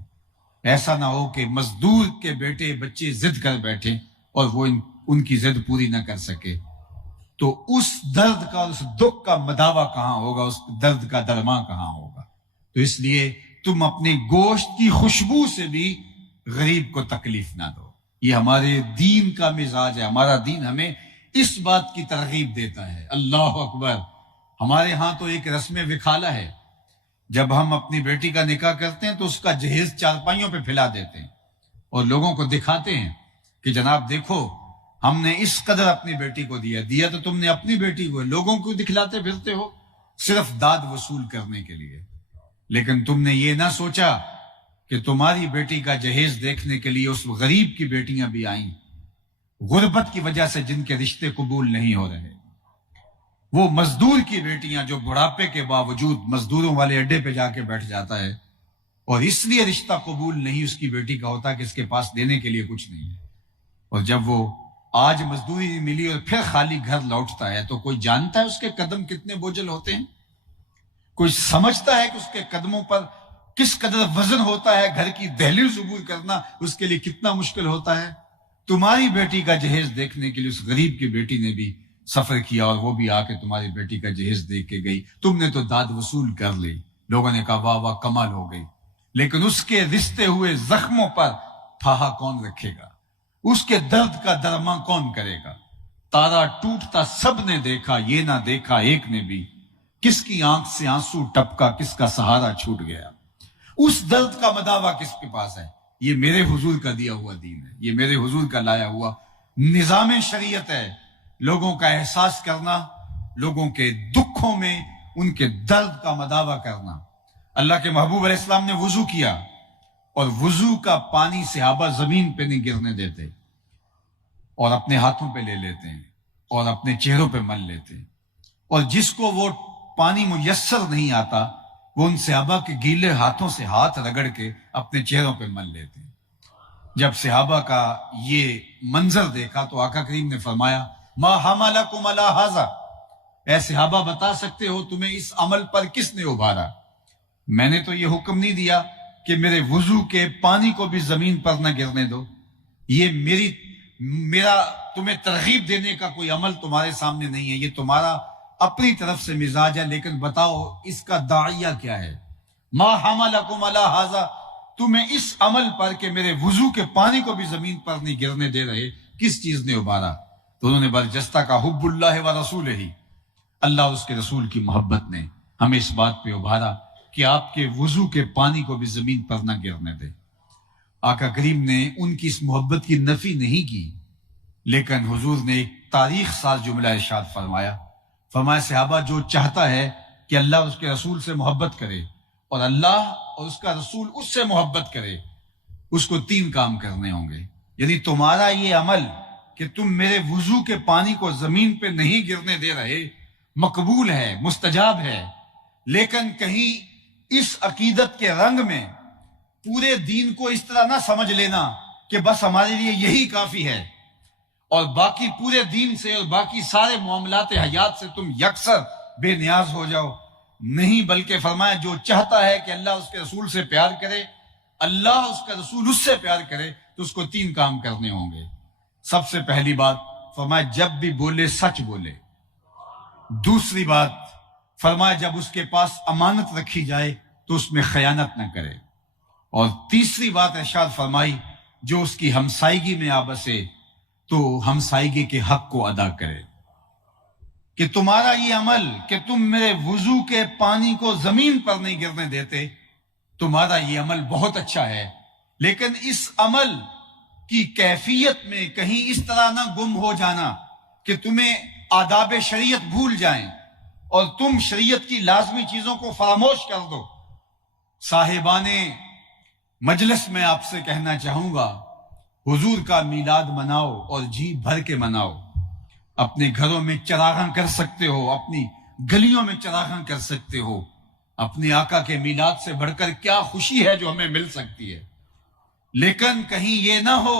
ایسا نہ ہو کہ مزدور کے بیٹے بچے ضد کر بیٹھے اور وہ ان کی ضد پوری نہ کر سکے، تو اس درد کا اس دکھ کا مداوع کہاں ہوگا، اس درد کا درما کہاں ہوگا؟ تو اس لیے تم اپنے گوشت کی خوشبو سے بھی غریب کو تکلیف نہ دو۔ یہ ہمارے دین کا مزاج ہے، ہمارا دین ہمیں اس بات کی ترغیب دیتا ہے۔ اللہ اکبر۔ ہمارے ہاں تو ایک رسم وکالہ ہے، جب ہم اپنی بیٹی کا نکاح کرتے ہیں تو اس کا جہیز چارپائیوں پہ پھیلا دیتے ہیں اور لوگوں کو دکھاتے ہیں کہ جناب دیکھو ہم نے اس قدر اپنی بیٹی کو دیا تو تم نے اپنی بیٹی کو، لوگوں کو دکھلاتے پھرتے ہو صرف داد وصول کرنے کے لیے، لیکن تم نے یہ نہ سوچا کہ تمہاری بیٹی کا جہیز دیکھنے کے لیے اس غریب کی بیٹیاں بھی آئیں، غربت کی وجہ سے جن کے رشتے قبول نہیں ہو رہے، وہ مزدور کی بیٹیاں جو بڑھاپے کے باوجود مزدوروں والے اڈے پہ جا کے بیٹھ جاتا ہے اور اس لیے رشتہ قبول نہیں اس کی بیٹی کا ہوتا کہ اس کے پاس دینے کے لیے کچھ نہیں ہے، اور جب وہ آج مزدوری نہیں ملی اور پھر خالی گھر لوٹتا ہے تو کوئی جانتا ہے اس کے قدم کتنے بوجھل ہوتے ہیں؟ کوئی سمجھتا ہے کہ اس کے قدموں پر کس قدر وزن ہوتا ہے؟ گھر کی دہلیز عبور کرنا اس کے لیے کتنا مشکل ہوتا ہے؟ تمہاری بیٹی کا جہیز دیکھنے کے لیے اس غریب کی بیٹی نے بھی سفر کیا اور وہ بھی آ کے تمہاری بیٹی کا جہیز دیکھ کے گئی، تم نے تو داد وصول کر لی، لوگوں نے کہا واہ واہ کمال ہو گئی، لیکن اس کے رشتے ہوئے زخموں پر پھاہا کون رکھے گا؟ اس کے درد کا درما کون کرے گا؟ تارا ٹوٹتا سب نے دیکھا، یہ نہ دیکھا ایک نے بھی، کس کی آنکھ سے آنسو ٹپکا، کس کا سہارا چھوٹ گیا۔ اس درد کا مداوع کس کے پاس ہے؟ یہ میرے حضور کا دیا ہوا دین ہے، یہ میرے حضور کا لایا ہوا نظام شریعت ہے۔ لوگوں کا احساس کرنا، لوگوں کے دکھوں میں ان کے درد کا مداوع کرنا۔ اللہ کے محبوب علیہ السلام نے وضو کیا اور وضو کا پانی صحابہ زمین پہ نہیں گرنے دیتے اور اپنے ہاتھوں پہ لے لیتے ہیں اور اپنے چہروں پہ مل لیتے ہیں، اور جس کو وہ پانی میسر نہیں آتا وہ ان صحابہ کے گیلے ہاتھوں سے ہاتھ رگڑ کے اپنے چہروں پہ مل لیتے ہیں۔ جب صحابہ کا یہ منظر دیکھا تو آقا کریم نے فرمایا ما حملکم علی ھذا، اے صحابہ بتا سکتے ہو تمہیں اس عمل پر کس نے ابھارا؟ میں نے تو یہ حکم نہیں دیا کہ میرے وضو کے پانی کو بھی زمین پر نہ گرنے دو، یہ میرا تمہیں ترغیب دینے کا کوئی عمل تمہارے سامنے نہیں ہے، یہ تمہارا اپنی طرف سے مزاج ہے، لیکن بتاؤ اس کا داعیہ کیا ہے؟ ما حملکم علی ھذا، تمہیں اس عمل پر کہ میرے وضو کے پانی کو بھی زمین پر نہیں گرنے دے رہے کس چیز نے ابھارا؟ تو انہوں نے برجستہ کا حب اللہ و رسولہ ہی، اللہ اور اس کے رسول کی محبت نے ہمیں اس بات پہ ابھارا کہ آپ کے وضو کے پانی کو بھی زمین پر نہ گرنے دے۔ آقا کریم نے ان کی اس محبت کی نفی نہیں کی، لیکن حضور نے ایک تاریخ ساز جملہ ارشاد فرمایا صحابہ جو چاہتا ہے کہ اللہ اس کے رسول سے محبت کرے اور اللہ اور اس کا رسول اس سے محبت کرے، اس کو 3 کام کرنے ہوں گے۔ یعنی تمہارا یہ عمل کہ تم میرے وضو کے پانی کو زمین پہ نہیں گرنے دے رہے مقبول ہے، مستجاب ہے، لیکن کہیں اس عقیدت کے رنگ میں پورے دین کو اس طرح نہ سمجھ لینا کہ بس ہمارے لیے یہی کافی ہے اور باقی پورے دین سے اور باقی سارے معاملات حیات سے تم یکسر بے نیاز ہو جاؤ۔ نہیں، بلکہ فرمایا جو چاہتا ہے کہ اللہ اس کے رسول سے پیار کرے، اللہ اس کا رسول اس سے پیار کرے، تو اس کو 3 کام کرنے ہوں گے۔ سب سے پہلی بات فرمایا جب بھی بولے سچ بولے۔ دوسری بات فرمایا جب اس کے پاس امانت رکھی جائے تو اس میں خیانت نہ کرے۔ اور تیسری بات ارشاد فرمائی جو اس کی ہمسائیگی میں آ بسے تو ہمسائیگی کے حق کو ادا کرے۔ کہ تمہارا یہ عمل کہ تم میرے وضو کے پانی کو زمین پر نہیں گرنے دیتے، تمہارا یہ عمل بہت اچھا ہے، لیکن اس عمل کی کیفیت میں کہیں اس طرح نہ گم ہو جانا کہ تمہیں آداب شریعت بھول جائیں اور تم شریعت کی لازمی چیزوں کو فراموش کر دو۔ صاحبان مجلس میں آپ سے کہنا چاہوں گا حضور کا میلاد مناؤ اور جی بھر کے مناؤ۔ اپنے گھروں میں چراغاں کر سکتے ہو، اپنی گلیوں میں چراغاں کر سکتے ہو، اپنے آقا کے میلاد سے بڑھ کر کیا خوشی ہے جو ہمیں مل سکتی ہے، لیکن کہیں یہ نہ ہو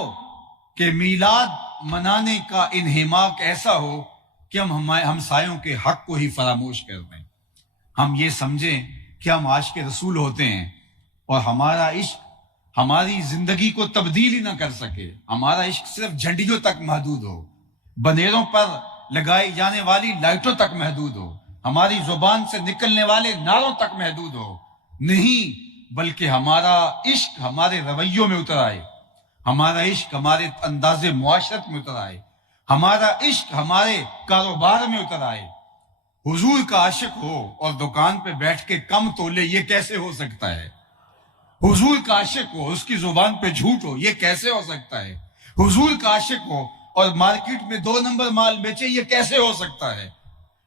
کہ میلاد منانے کا انہماک ایسا ہو کہ ہم ہمسایوں کے حق کو ہی فراموش کر دیں۔ ہم یہ سمجھیں کہ ہم عاشق رسول ہوتے ہیں اور ہمارا عشق ہماری زندگی کو تبدیل ہی نہ کر سکے، ہمارا عشق صرف جھنڈیوں تک محدود ہو، بنیروں پر لگائی جانے والی لائٹوں تک محدود ہو، ہماری زبان سے نکلنے والے نعروں تک محدود ہو۔ نہیں، بلکہ ہمارا عشق ہمارے رویوں میں اتر آئے، ہمارا عشق ہمارے انداز معاشرت میں اتر آئے، ہمارا عشق ہمارے کاروبار میں اتر آئے۔ حضور کا عاشق ہو اور دکان پہ بیٹھ کے کم تولے، یہ کیسے ہو سکتا ہے؟ حضور کا عاشق ہو، اس کی زبان پہ جھوٹ ہو، یہ کیسے ہو سکتا ہے؟ حضور کا عاشق ہو اور مارکیٹ میں 2 نمبر مال بیچے، یہ کیسے ہو سکتا ہے؟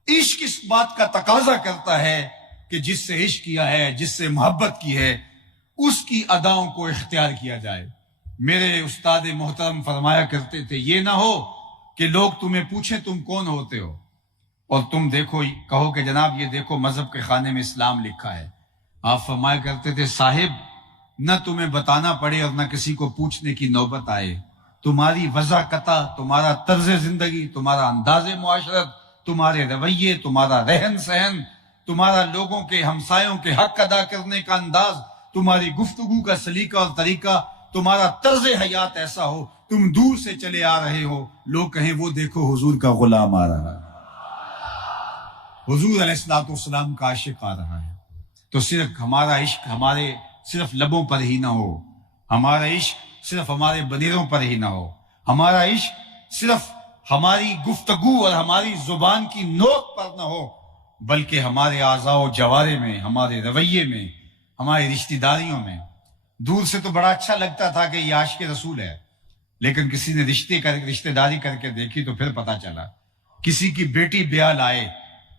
عشق اس بات کا تقاضا کرتا ہے کہ جس سے عشق کیا ہے، جس سے محبت کی ہے، اس کی اداؤں کو اختیار کیا جائے۔ میرے استاد محترم فرمایا کرتے تھے یہ نہ ہو کہ لوگ تمہیں پوچھیں تم کون ہوتے ہو اور تم دیکھو کہو کہ جناب یہ دیکھو مذہب کے خانے میں اسلام لکھا ہے۔ آپ فرمایا کرتے تھے صاحب نہ تمہیں بتانا پڑے اور نہ کسی کو پوچھنے کی نوبت آئے، تمہاری وضاقتہ، تمہارا طرز زندگی، تمہارا انداز معاشرت، تمہارے رویے، تمہارا رہن سہن، تمہارا لوگوں کے ہمسایوں کے حق ادا کرنے کا انداز، تمہاری گفتگو کا سلیقہ اور طریقہ، تمہارا طرز حیات ایسا ہو، تم دور سے چلے آ رہے ہو، لوگ کہیں وہ دیکھو حضور کا غلام آ رہا ہے، حضور علیہ السلام کا عاشق آ رہا ہے۔ تو صرف ہمارا عشق ہمارے صرف لبوں پر ہی نہ ہو، ہمارا عشق صرف ہمارے بنیروں پر ہی نہ ہو، ہمارا عشق صرف ہماری گفتگو اور ہماری زبان کی نوک پر نہ ہو، بلکہ ہمارے اعضاء و جوارے میں، ہمارے رویے میں، ہماری رشتہ داریوں میں۔ دور سے تو بڑا اچھا لگتا تھا کہ یہ عاشق رسول ہے، لیکن کسی نے رشتہ داری کر کے دیکھی تو پھر پتا چلا کسی کی بیٹی بیاہ لائے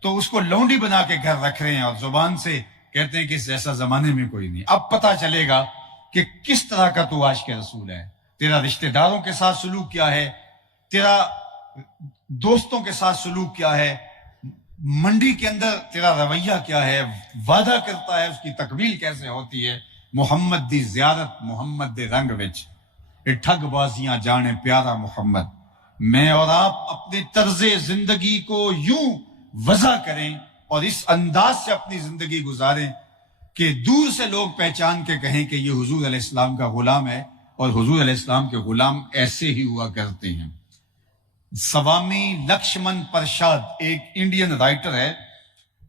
تو اس کو لونڈی بنا کے گھر رکھ رہے ہیں اور زبان سے کہتے ہیں کہ اس جیسا زمانے میں کوئی نہیں۔ اب پتا چلے گا کہ کس طرح کا تو عاشق رسول ہے، تیرا رشتہ داروں کے ساتھ سلوک کیا ہے، تیرا دوستوں کے ساتھ سلوک کیا ہے، منڈی کے اندر تیرا رویہ کیا ہے، وعدہ کرتا ہے اس کی تکمیل کیسے ہوتی ہے۔ محمد دی زیارت محمد دے رنگ وچ اے ٹھگ بازیاں جانے پیارا محمد۔ میں اور آپ اپنے طرز زندگی کو یوں وضع کریں اور اس انداز سے اپنی زندگی گزاریں کہ دور سے لوگ پہچان کے کہیں کہ یہ حضور علیہ السلام کا غلام ہے، اور حضور علیہ السلام کے غلام ایسے ہی ہوا کرتے ہیں۔ سوامی لکشمن پرشاد ایک انڈین رائٹر ہے،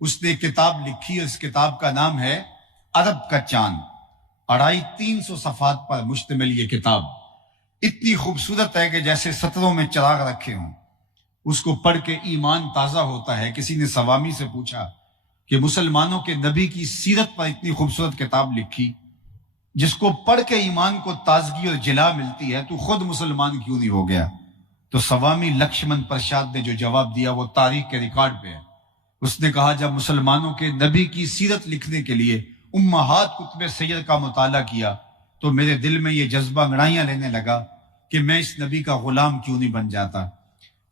اس نے کتاب لکھی، اس کتاب کا نام ہے عرب کا چاند۔ 250-300 صفحات پر مشتمل یہ کتاب اتنی خوبصورت ہے کہ جیسے سطروں میں چراغ رکھے ہوں، اس کو پڑھ کے ایمان تازہ ہوتا ہے۔ کسی نے سوامی سے پوچھا کہ مسلمانوں کے نبی کی سیرت پر اتنی خوبصورت کتاب لکھی جس کو پڑھ کے ایمان کو تازگی اور جلا ملتی ہے، تو خود مسلمان کیوں نہیں ہو گیا؟ تو سوامی لکشمن پرساد نے جو جواب دیا وہ تاریخ کے ریکارڈ پہ ہے۔ اس نے کہا جب مسلمانوں کے نبی کی سیرت لکھنے کے لیے امہات کتب سیر کا مطالعہ کیا تو میرے دل میں یہ جذبہ انگڑائیاں لینے لگا کہ میں اس نبی کا غلام کیوں نہیں بن جاتا۔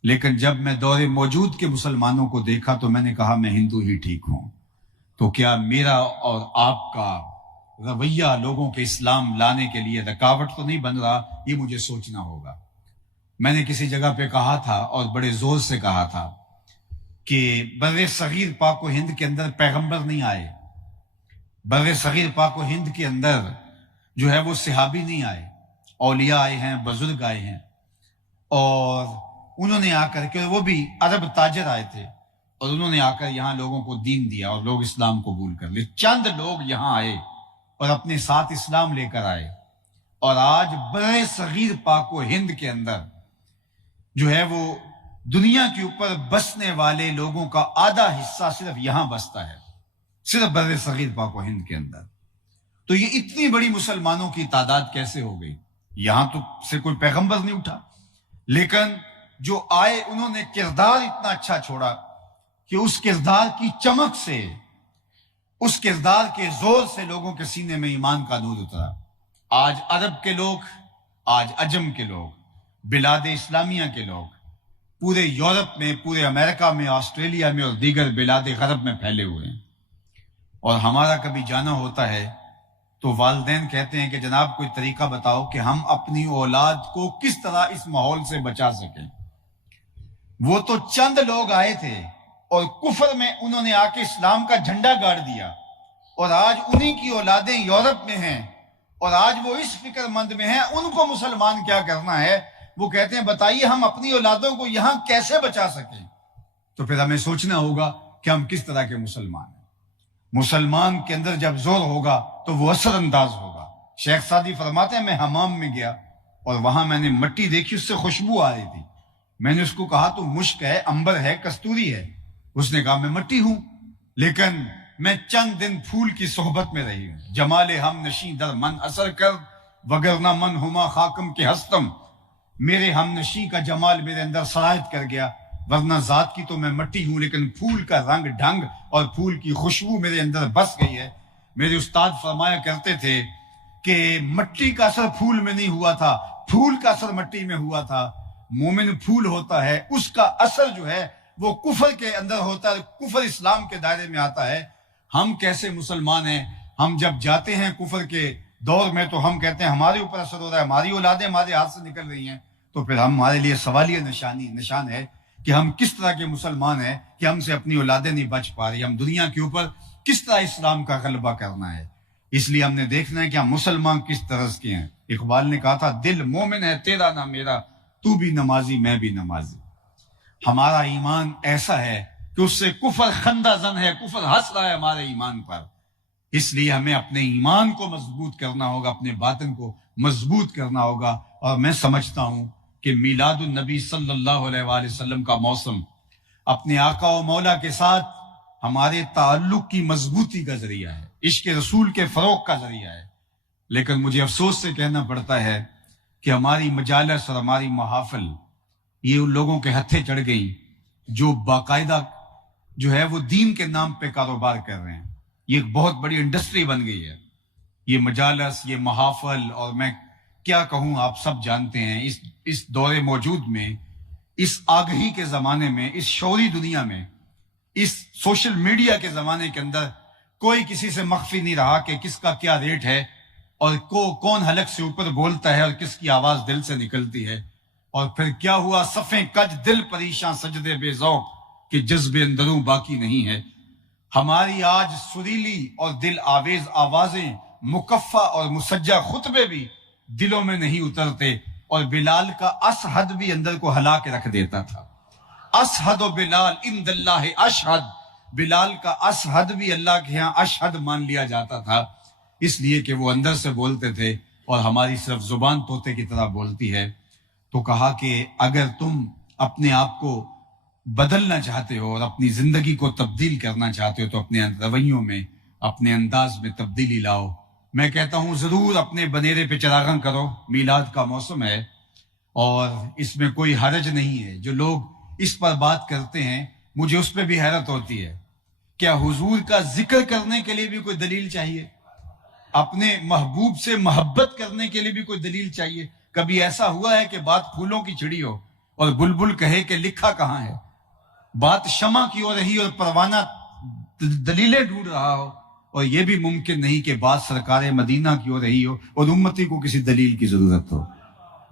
لیکن جب میں دور موجود کے مسلمانوں کو دیکھا تو میں نے کہا میں ہندو ہی ٹھیک ہوں۔ تو کیا میرا اور آپ کا رویہ لوگوں کے اسلام لانے کے لیے رکاوٹ تو نہیں بن رہا؟ یہ مجھے سوچنا ہوگا۔ میں نے کسی جگہ پہ کہا تھا اور بڑے زور سے کہا تھا کہ بر صغیر پاک و ہند کے اندر پیغمبر نہیں آئے، بر صغیر پاک و ہند کے اندر جو ہے وہ صحابی نہیں آئے، اولیاء آئے ہیں، بزرگ آئے ہیں، اور انہوں نے آ کر کے، وہ بھی عرب تاجر آئے تھے، اور انہوں نے آ کر یہاں لوگوں کو دین دیا اور لوگ اسلام قبول کر لے۔ چند لوگ یہاں آئے اور اپنے ساتھ اسلام لے کر آئے، اور آج بر صغیر پاک و ہند کے اندر جو ہے وہ دنیا کے اوپر بسنے والے لوگوں کا آدھا حصہ صرف یہاں بستا ہے، صرف بر صغیر پاک و ہند کے اندر۔ تو یہ اتنی بڑی مسلمانوں کی تعداد کیسے ہو گئی؟ یہاں تو سے کوئی پیغمبر نہیں اٹھا، لیکن جو آئے انہوں نے کردار اتنا اچھا چھوڑا کہ اس کردار کی چمک سے، اس کردار کے زور سے لوگوں کے سینے میں ایمان کا نور اترا۔ آج عرب کے لوگ، آج عجم کے لوگ، بلاد اسلامیہ کے لوگ پورے یورپ میں، پورے امریکہ میں، آسٹریلیا میں اور دیگر بلاد غرب میں پھیلے ہوئے ہیں، اور ہمارا کبھی جانا ہوتا ہے تو والدین کہتے ہیں کہ جناب کوئی طریقہ بتاؤ کہ ہم اپنی اولاد کو کس طرح اس ماحول سے بچا سکیں۔ وہ تو چند لوگ آئے تھے اور کفر میں انہوں نے آ کے اسلام کا جھنڈا گاڑ دیا، اور آج انہی کی اولادیں یورپ میں ہیں، اور آج وہ اس فکر مند میں ہیں ان کو مسلمان کیا کرنا ہے۔ وہ کہتے ہیں بتائیے ہم اپنی اولادوں کو یہاں کیسے بچا سکیں؟ تو پھر ہمیں سوچنا ہوگا کہ ہم کس طرح کے مسلمان ہیں۔ مسلمان کے اندر جب زور ہوگا تو وہ اثر انداز ہوگا۔ شیخ سعدی فرماتے ہیں میں حمام میں گیا اور وہاں میں نے مٹی دیکھی، اس سے خوشبو آ رہی تھی۔ میں نے اس کو کہا تو مشک ہے، عنبر ہے، کستوری ہے؟ اس نے کہا میں مٹی ہوں، لیکن میں چند دن پھول کی صحبت میں رہی ہوں۔ جمال ہم نشیں در من اثر کر، وگرنہ من ہما خاکم کے ہستم۔ میرے ہم نشیں کا جمال میرے اندر سرایت کر گیا، ورنہ ذات کی تو میں مٹی ہوں، لیکن پھول کا رنگ ڈھنگ اور پھول کی خوشبو میرے اندر بس گئی ہے۔ میرے استاد فرمایا کرتے تھے کہ مٹی کا اثر پھول میں نہیں ہوا تھا، پھول کا اثر مٹی میں ہوا تھا۔ مومن پھول ہوتا ہے، اس کا اثر جو ہے وہ کفر کے اندر ہوتا ہے، کفر اسلام کے دائرے میں آتا ہے۔ ہم کیسے مسلمان ہیں؟ ہم جب جاتے ہیں کفر کے دور میں تو ہم کہتے ہیں ہمارے اوپر اثر ہو رہا ہے، ہماری اولادیں ہمارے ہاتھ سے نکل رہی ہیں، تو پھر ہمارے لیے سوالیہ نشان ہے کہ ہم کس طرح کے مسلمان ہیں کہ ہم سے اپنی اولادیں نہیں بچ پا رہی۔ ہم دنیا کے اوپر کس طرح اسلام کا غلبہ کرنا ہے، اس لیے ہم نے دیکھنا ہے کہ ہم مسلمان کس طرز کے ہیں۔ اقبال نے کہا تھا دل مومن ہے تیرا نہ میرا، تو بھی نمازی میں بھی نمازی۔ ہمارا ایمان ایسا ہے کہ اس سے کفر خندہ زن ہے، کفر ہنس رہا ہے ہمارے ایمان پر۔ اس لیے ہمیں اپنے ایمان کو مضبوط کرنا ہوگا، اپنے باطن کو مضبوط کرنا ہوگا۔ اور میں سمجھتا ہوں کہ میلاد النبی صلی اللہ علیہ وآلہ وسلم کا موسم اپنے آقا و مولا کے ساتھ ہمارے تعلق کی مضبوطی کا ذریعہ ہے، عشق رسول کے فروغ کا ذریعہ ہے۔ لیکن مجھے افسوس سے کہنا پڑتا ہے کہ ہماری مجالس اور ہماری محافل یہ ان لوگوں کے ہتھے چڑھ گئی جو باقاعدہ جو ہے وہ دین کے نام پہ کاروبار کر رہے ہیں۔ یہ ایک بہت بڑی انڈسٹری بن گئی ہے، یہ مجالس، یہ محافل، اور میں کیا کہوں، آپ سب جانتے ہیں اس دور موجود میں، اس آگہی کے زمانے میں، اس شعوری دنیا میں، اس سوشل میڈیا کے زمانے کے اندر کوئی کسی سے مخفی نہیں رہا کہ کس کا کیا ریٹ ہے، اور کون حلق سے اوپر بولتا ہے اور کس کی آواز دل سے نکلتی ہے۔ اور پھر کیا ہوا، صفیں کج دل پریشاں سجدے بے ذوق، کہ جذب اندروں باقی نہیں ہے۔ ہماری آج سریلی اور دل آویز آوازیں، مکفہ اور مسجع خطبے بھی دلوں میں نہیں اترتے، اور بلال کا اشہد بھی اندر کو ہلا کے رکھ دیتا تھا۔ اشہد و بلال عند اللہ اشہد، بلال کا اشہد بھی اللہ کے ہاں اشہد مان لیا جاتا تھا، اس لیے کہ وہ اندر سے بولتے تھے اور ہماری صرف زبان طوطے کی طرح بولتی ہے۔ تو کہا کہ اگر تم اپنے آپ کو بدلنا چاہتے ہو اور اپنی زندگی کو تبدیل کرنا چاہتے ہو تو اپنے رویوں میں، اپنے انداز میں تبدیلی لاؤ۔ میں کہتا ہوں ضرور اپنے بنیرے پہ چراغاں کرو، میلاد کا موسم ہے اور اس میں کوئی حرج نہیں ہے۔ جو لوگ اس پر بات کرتے ہیں مجھے اس پہ بھی حیرت ہوتی ہے، کیا حضور کا ذکر کرنے کے لیے بھی کوئی دلیل چاہیے؟ اپنے محبوب سے محبت کرنے کے لیے بھی کوئی دلیل چاہیے؟ کبھی ایسا ہوا ہے کہ بات پھولوں کی چھڑی ہو اور بلبل کہے کہ لکھا کہاں ہے؟ بات شمع کی ہو رہی اور پروانہ دلیلیں ڈھونڈ رہا ہو، اور یہ بھی ممکن نہیں کہ بات سرکار مدینہ کی ہو رہی ہو اور امتی کو کسی دلیل کی ضرورت ہو۔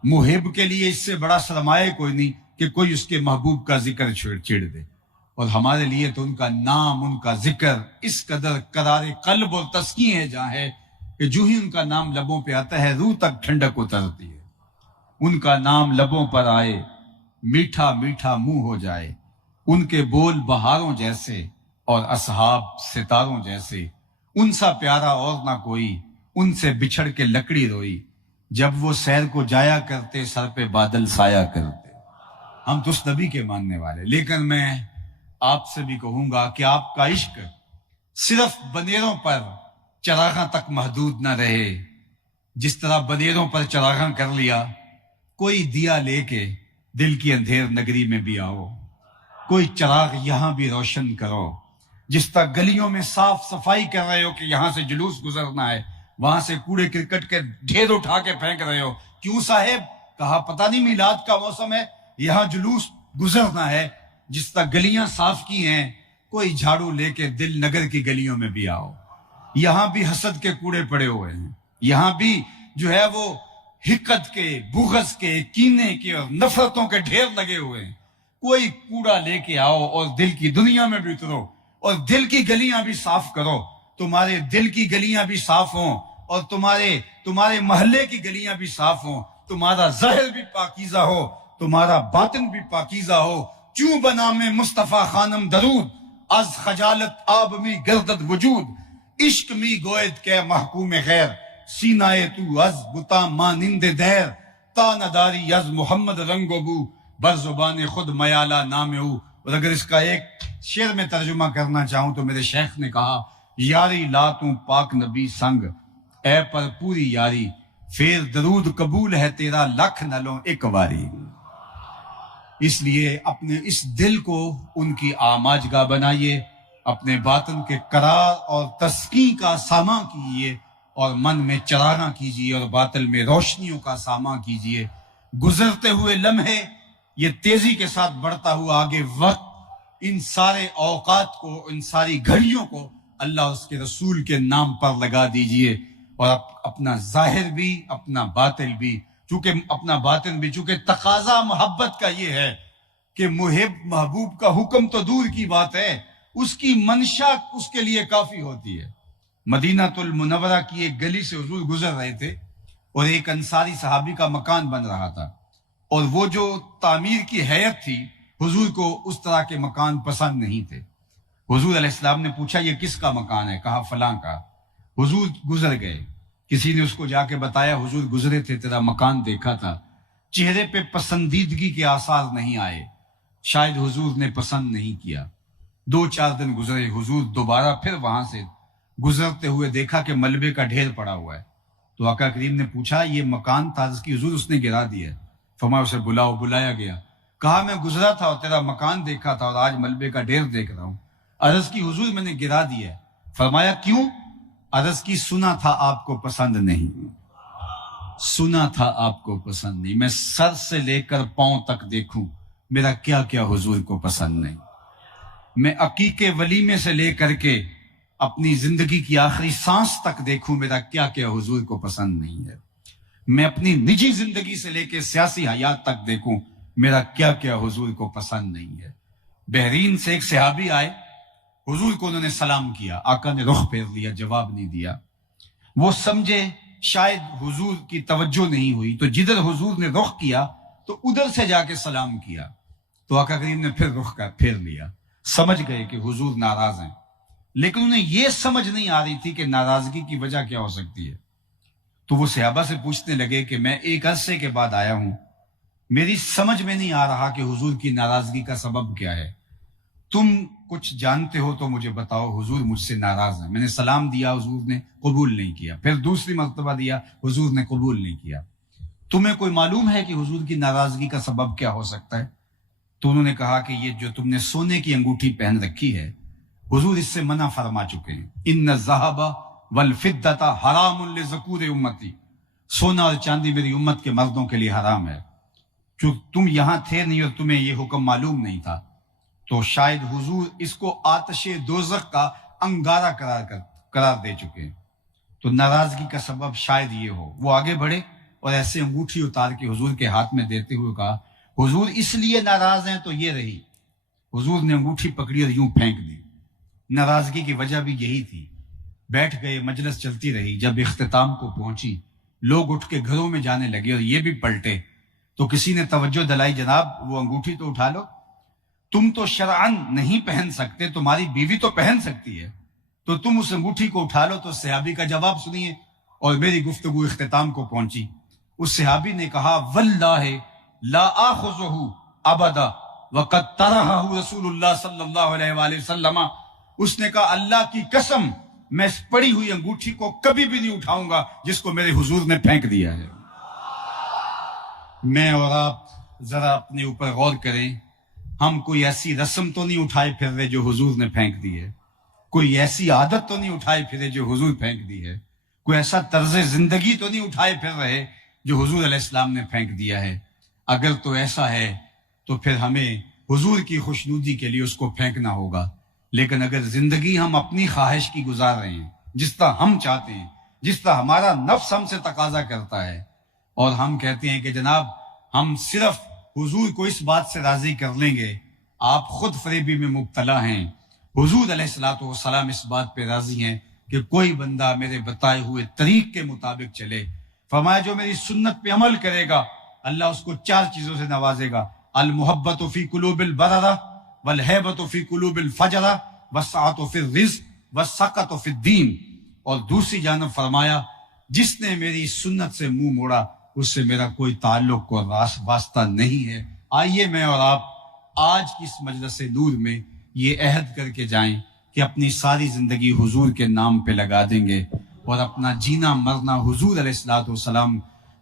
محب کے لیے اس سے بڑا سرمایہ کوئی نہیں کہ کوئی اس کے محبوب کا ذکر چھیڑ دے، اور ہمارے لیے تو ان کا نام، ان کا ذکر اس قدر قرار قلب اور تسکین ہے جہاں ہے کہ جو ہی ان کا نام لبوں پہ آتا ہے روح تک ٹھنڈک اترتی ہے۔ ان کا نام لبوں پر آئے میٹھا میٹھا منہ ہو جائے، ان کے بول بہاروں جیسے اور اصحاب ستاروں جیسے، ان سا پیارا اور نہ کوئی، ان سے بچھڑ کے لکڑی روئی، جب وہ سیر کو جایا کرتے سر پہ بادل سایہ کرتے۔ ہم تو اس نبی کے ماننے والے، لیکن میں آپ سے بھی کہوں گا کہ آپ کا عشق صرف بنیروں پر چراغاں تک محدود نہ رہے۔ جس طرح بنیروں پر چراغاں کر لیا، کوئی دیا لے کے دل کی اندھیر نگری میں بھی آؤ، کوئی چراغ یہاں بھی روشن کرو۔ جس طرح گلیوں میں صاف صفائی کر رہے ہو کہ یہاں سے جلوس گزرنا ہے، وہاں سے کوڑے کرکٹ کے ڈھیر اٹھا کے پھینک رہے ہو، کیوں صاحب؟ کہا پتہ نہیں میلاد کا موسم ہے، یہاں جلوس گزرنا ہے۔ جس طرح گلیاں صاف کی ہیں، کوئی جھاڑو لے کے دل نگر کی گلیوں میں بھی آؤ۔ یہاں بھی حسد کے کوڑے پڑے ہوئے ہیں، یہاں بھی جو ہے وہ حقد کے، بغض کے، کینے کے اور نفرتوں کے ڈھیر لگے ہوئے ہیں۔ کوئی کوڑا لے کے آؤ اور دل کی دنیا میں بھی اترو اور دل کی گلیاں بھی صاف کرو۔ تمہارے دل کی گلیاں بھی صاف ہوں اور تمہارے محلے کی گلیاں بھی صاف ہوں، تمہارا ظاہر بھی پاکیزہ ہو، تمہارا باطن بھی پاکیزہ ہو۔ چوں بنا میں مصطفیٰ خانم درود، از خجالت آب می گردد وجود، عشق می گوید کے محکوم غیر، سینائے تو از بتا مانند دیر، تا نداری از محمد رنگ و بو، بر زبان خود میالہ نام او۔ اور اگر اس کا ایک شعر میں ترجمہ کرنا چاہوں تو میرے شیخ نے کہا، یاری لاتوں پاک نبی سنگ، اے پر پوری یاری، پھر درود قبول ہے تیرا لکھ نلوں ایک واری۔ اس لیے اپنے اس دل کو ان کی آماجگاہ بنائیے، اپنے باطن کے قرار اور تسکین کا سامان کیجیے، اور من میں چراغاں کیجیے اور باطن میں روشنیوں کا سامان کیجیے۔ گزرتے ہوئے لمحے، یہ تیزی کے ساتھ بڑھتا ہوا آگے وقت، ان سارے اوقات کو، ان ساری گھڑیوں کو اللہ اس کے رسول کے نام پر لگا دیجئے، اور اپنا ظاہر بھی، اپنا باطن بھی، چونکہ تقاضا محبت کا یہ ہے کہ محبوب کا حکم تو دور کی بات ہے، اس کی منشا اس کے لیے کافی ہوتی ہے۔ مدینہ المنورہ کی ایک گلی سے حضور گزر رہے تھے اور ایک انصاری صحابی کا مکان بن رہا تھا، اور وہ جو تعمیر کی ہیئت تھی حضور کو اس طرح کے مکان پسند نہیں تھے۔ حضور علیہ السلام نے پوچھا یہ کس کا مکان ہے؟ کہا فلاں کا۔ حضور گزر گئے، کسی نے اس کو جا کے بتایا حضور گزرے تھے، تیرا مکان دیکھا تھا، چہرے پہ پسندیدگی کے آثار نہیں آئے، شاید حضور نے پسند نہیں کیا۔ 2-4 دن گزرے، حضور دوبارہ پھر وہاں سے گزرتے ہوئے دیکھا کہ ملبے کا ڈھیر پڑا ہوا ہے، تو آقا کریم نے پوچھا یہ مکان تھا؟ اس کی حضور اس نے گرا دیا ہے۔ فرمایا اسے بلاؤ، بلایا گیا، کہا میں گزرا تھا اور تیرا مکان دیکھا تھا اور آج ملبے کا ڈھیر دیکھ رہا ہوں۔ عرض کی حضور میں نے گرا دیا ہے۔ فرمایا کیوں؟ عرض کی سنا تھا آپ کو پسند نہیں، سنا تھا آپ کو پسند نہیں، میں سر سے لے کر پاؤں تک دیکھوں میرا کیا کیا حضور کو پسند نہیں، میں عقیقے ولیمے سے لے کر کے اپنی زندگی کی آخری سانس تک دیکھوں میرا کیا کیا حضور کو پسند نہیں ہے، میں اپنی نجی زندگی سے لے کے سیاسی حیات تک دیکھوں میرا کیا کیا حضور کو پسند نہیں ہے۔ بحرین سے ایک صحابی آئے، حضور کو انہوں نے سلام کیا، آقا نے رخ پھیر لیا، جواب نہیں دیا۔ وہ سمجھے شاید حضور کی توجہ نہیں ہوئی، تو جدھر حضور نے رخ کیا تو ادھر سے جا کے سلام کیا، تو آقا کریم نے پھر رخ کا پھیر لیا۔ سمجھ گئے کہ حضور ناراض ہیں، لیکن انہیں یہ سمجھ نہیں آ رہی تھی کہ ناراضگی کی وجہ کیا ہو سکتی ہے۔ تو وہ صحابہ سے پوچھنے لگے کہ میں ایک عرصے کے بعد آیا ہوں، میری سمجھ میں نہیں آ رہا کہ حضور کی ناراضگی کا سبب کیا ہے، تم کچھ جانتے ہو تو مجھے بتاؤ، حضور مجھ سے ناراض ہیں۔ میں نے سلام دیا، حضور نے قبول نہیں کیا، پھر دوسری مرتبہ دیا، حضور نے قبول نہیں کیا، تمہیں کوئی معلوم ہے کہ حضور کی ناراضگی کا سبب کیا ہو سکتا ہے؟ تو انہوں نے کہا کہ یہ جو تم نے سونے کی انگوٹھی پہن رکھی ہے، حضور اس سے منع فرما چکے ہیں، ان الذهب والفضة حرام لذکور امتی، سونا اور چاندی میری امت کے مردوں کے لیے حرام ہے۔ جو تم یہاں تھے نہیں اور تمہیں یہ حکم معلوم نہیں تھا، تو شاید حضور اس کو آتش دوزخ کا انگارہ قرار دے چکے ہیں، تو ناراضگی کا سبب شاید یہ ہو۔ وہ آگے بڑھے اور ایسے انگوٹھی اتار کے حضور کے ہاتھ میں دیتے ہوئے کہا، حضور اس لیے ناراض ہیں تو یہ رہی۔ حضور نے انگوٹھی پکڑی اور یوں پھینک دی۔ ناراضگی کی وجہ بھی یہی تھی۔ بیٹھ گئے، مجلس چلتی رہی، جب اختتام کو پہنچی لوگ اٹھ کے گھروں میں جانے لگے اور یہ بھی پلٹے، تو کسی نے توجہ دلائی، جناب وہ انگوٹھی تو اٹھا لو، تم تو شرعاً نہیں پہن سکتے، تمہاری بیوی تو پہن سکتی ہے، تو تم اس انگوٹھی کو اٹھا لو۔ تو صحابی کا جواب سنیے، اور میری گفتگو اختتام کو پہنچی۔ اس صحابی نے کہا، واللہ لا آخذہ ابدا وقد طرحہ رسول اللہ صلی اللہ علیہ وآلہ وسلم۔ اس نے کہا، اللہ کی قسم میں اس پڑی ہوئی انگوٹھی کو کبھی بھی نہیں اٹھاؤں گا جس کو میرے حضور نے پھینک دیا ہے۔ میں اور آپ ذرا اپنے اوپر غور کریں، ہم کوئی ایسی رسم تو نہیں اٹھائے پھر رہے جو حضور نے پھینک دی ہے، کوئی ایسی عادت تو نہیں اٹھائے پھرے جو حضور پھینک دی ہے، کوئی ایسا طرز زندگی تو نہیں اٹھائے پھر رہے جو حضور علیہ السلام نے پھینک دیا ہے۔ اگر تو ایسا ہے تو پھر ہمیں حضور کی خوشنودی کے لیے اس کو پھینکنا ہوگا، لیکن اگر زندگی ہم اپنی خواہش کی گزار رہے ہیں، جس طرح ہم چاہتے ہیں، جس طرح ہمارا نفس ہم سے تقاضا کرتا ہے، اور ہم کہتے ہیں کہ جناب ہم صرف حضور کو اس بات سے راضی کر لیں گے، آپ خود فریبی میں مبتلا ہیں۔ حضور علیہ الصلوۃ والسلام اس بات پہ راضی ہیں کہ کوئی بندہ میرے بتائے ہوئے طریق کے مطابق چلے۔ فرمایا جو میری سنت پہ عمل کرے گا اللہ اس کو 4 چیزوں سے نوازے گا، المحبت فی قلوب البررہ والہیبت فی قلوب الفجرہ والسعۃ فی الرزق والسقۃ فی الدین۔ اور دوسری جانب فرمایا جس نے میری سنت سے منہ موڑا اس سے میرا کوئی تعلق اور واسطہ نہیں ہے۔ آئیے میں اور آپ آج کی اس مجلس نور میں یہ عہد کر کے جائیں کہ اپنی ساری زندگی حضور کے نام پہ لگا دیں گے اور اپنا جینا مرنا حضور علیہ الصلوۃ والسلام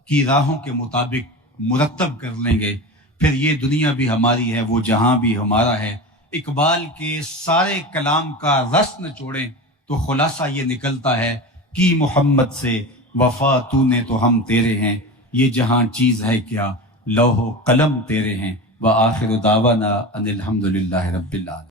کی راہوں کے مطابق مرتب کر لیں گے، پھر یہ دنیا بھی ہماری ہے، وہ جہاں بھی ہمارا ہے۔ اقبال کے سارے کلام کا رس نچوڑیں تو خلاصہ یہ نکلتا ہے کہ محمد سے وفا تو نے تو ہم تیرے ہیں، یہ جہاں چیز ہے کیا لوح و قلم تیرے ہیں، وآخر دعوانا ان الحمدللہ رب العالمین۔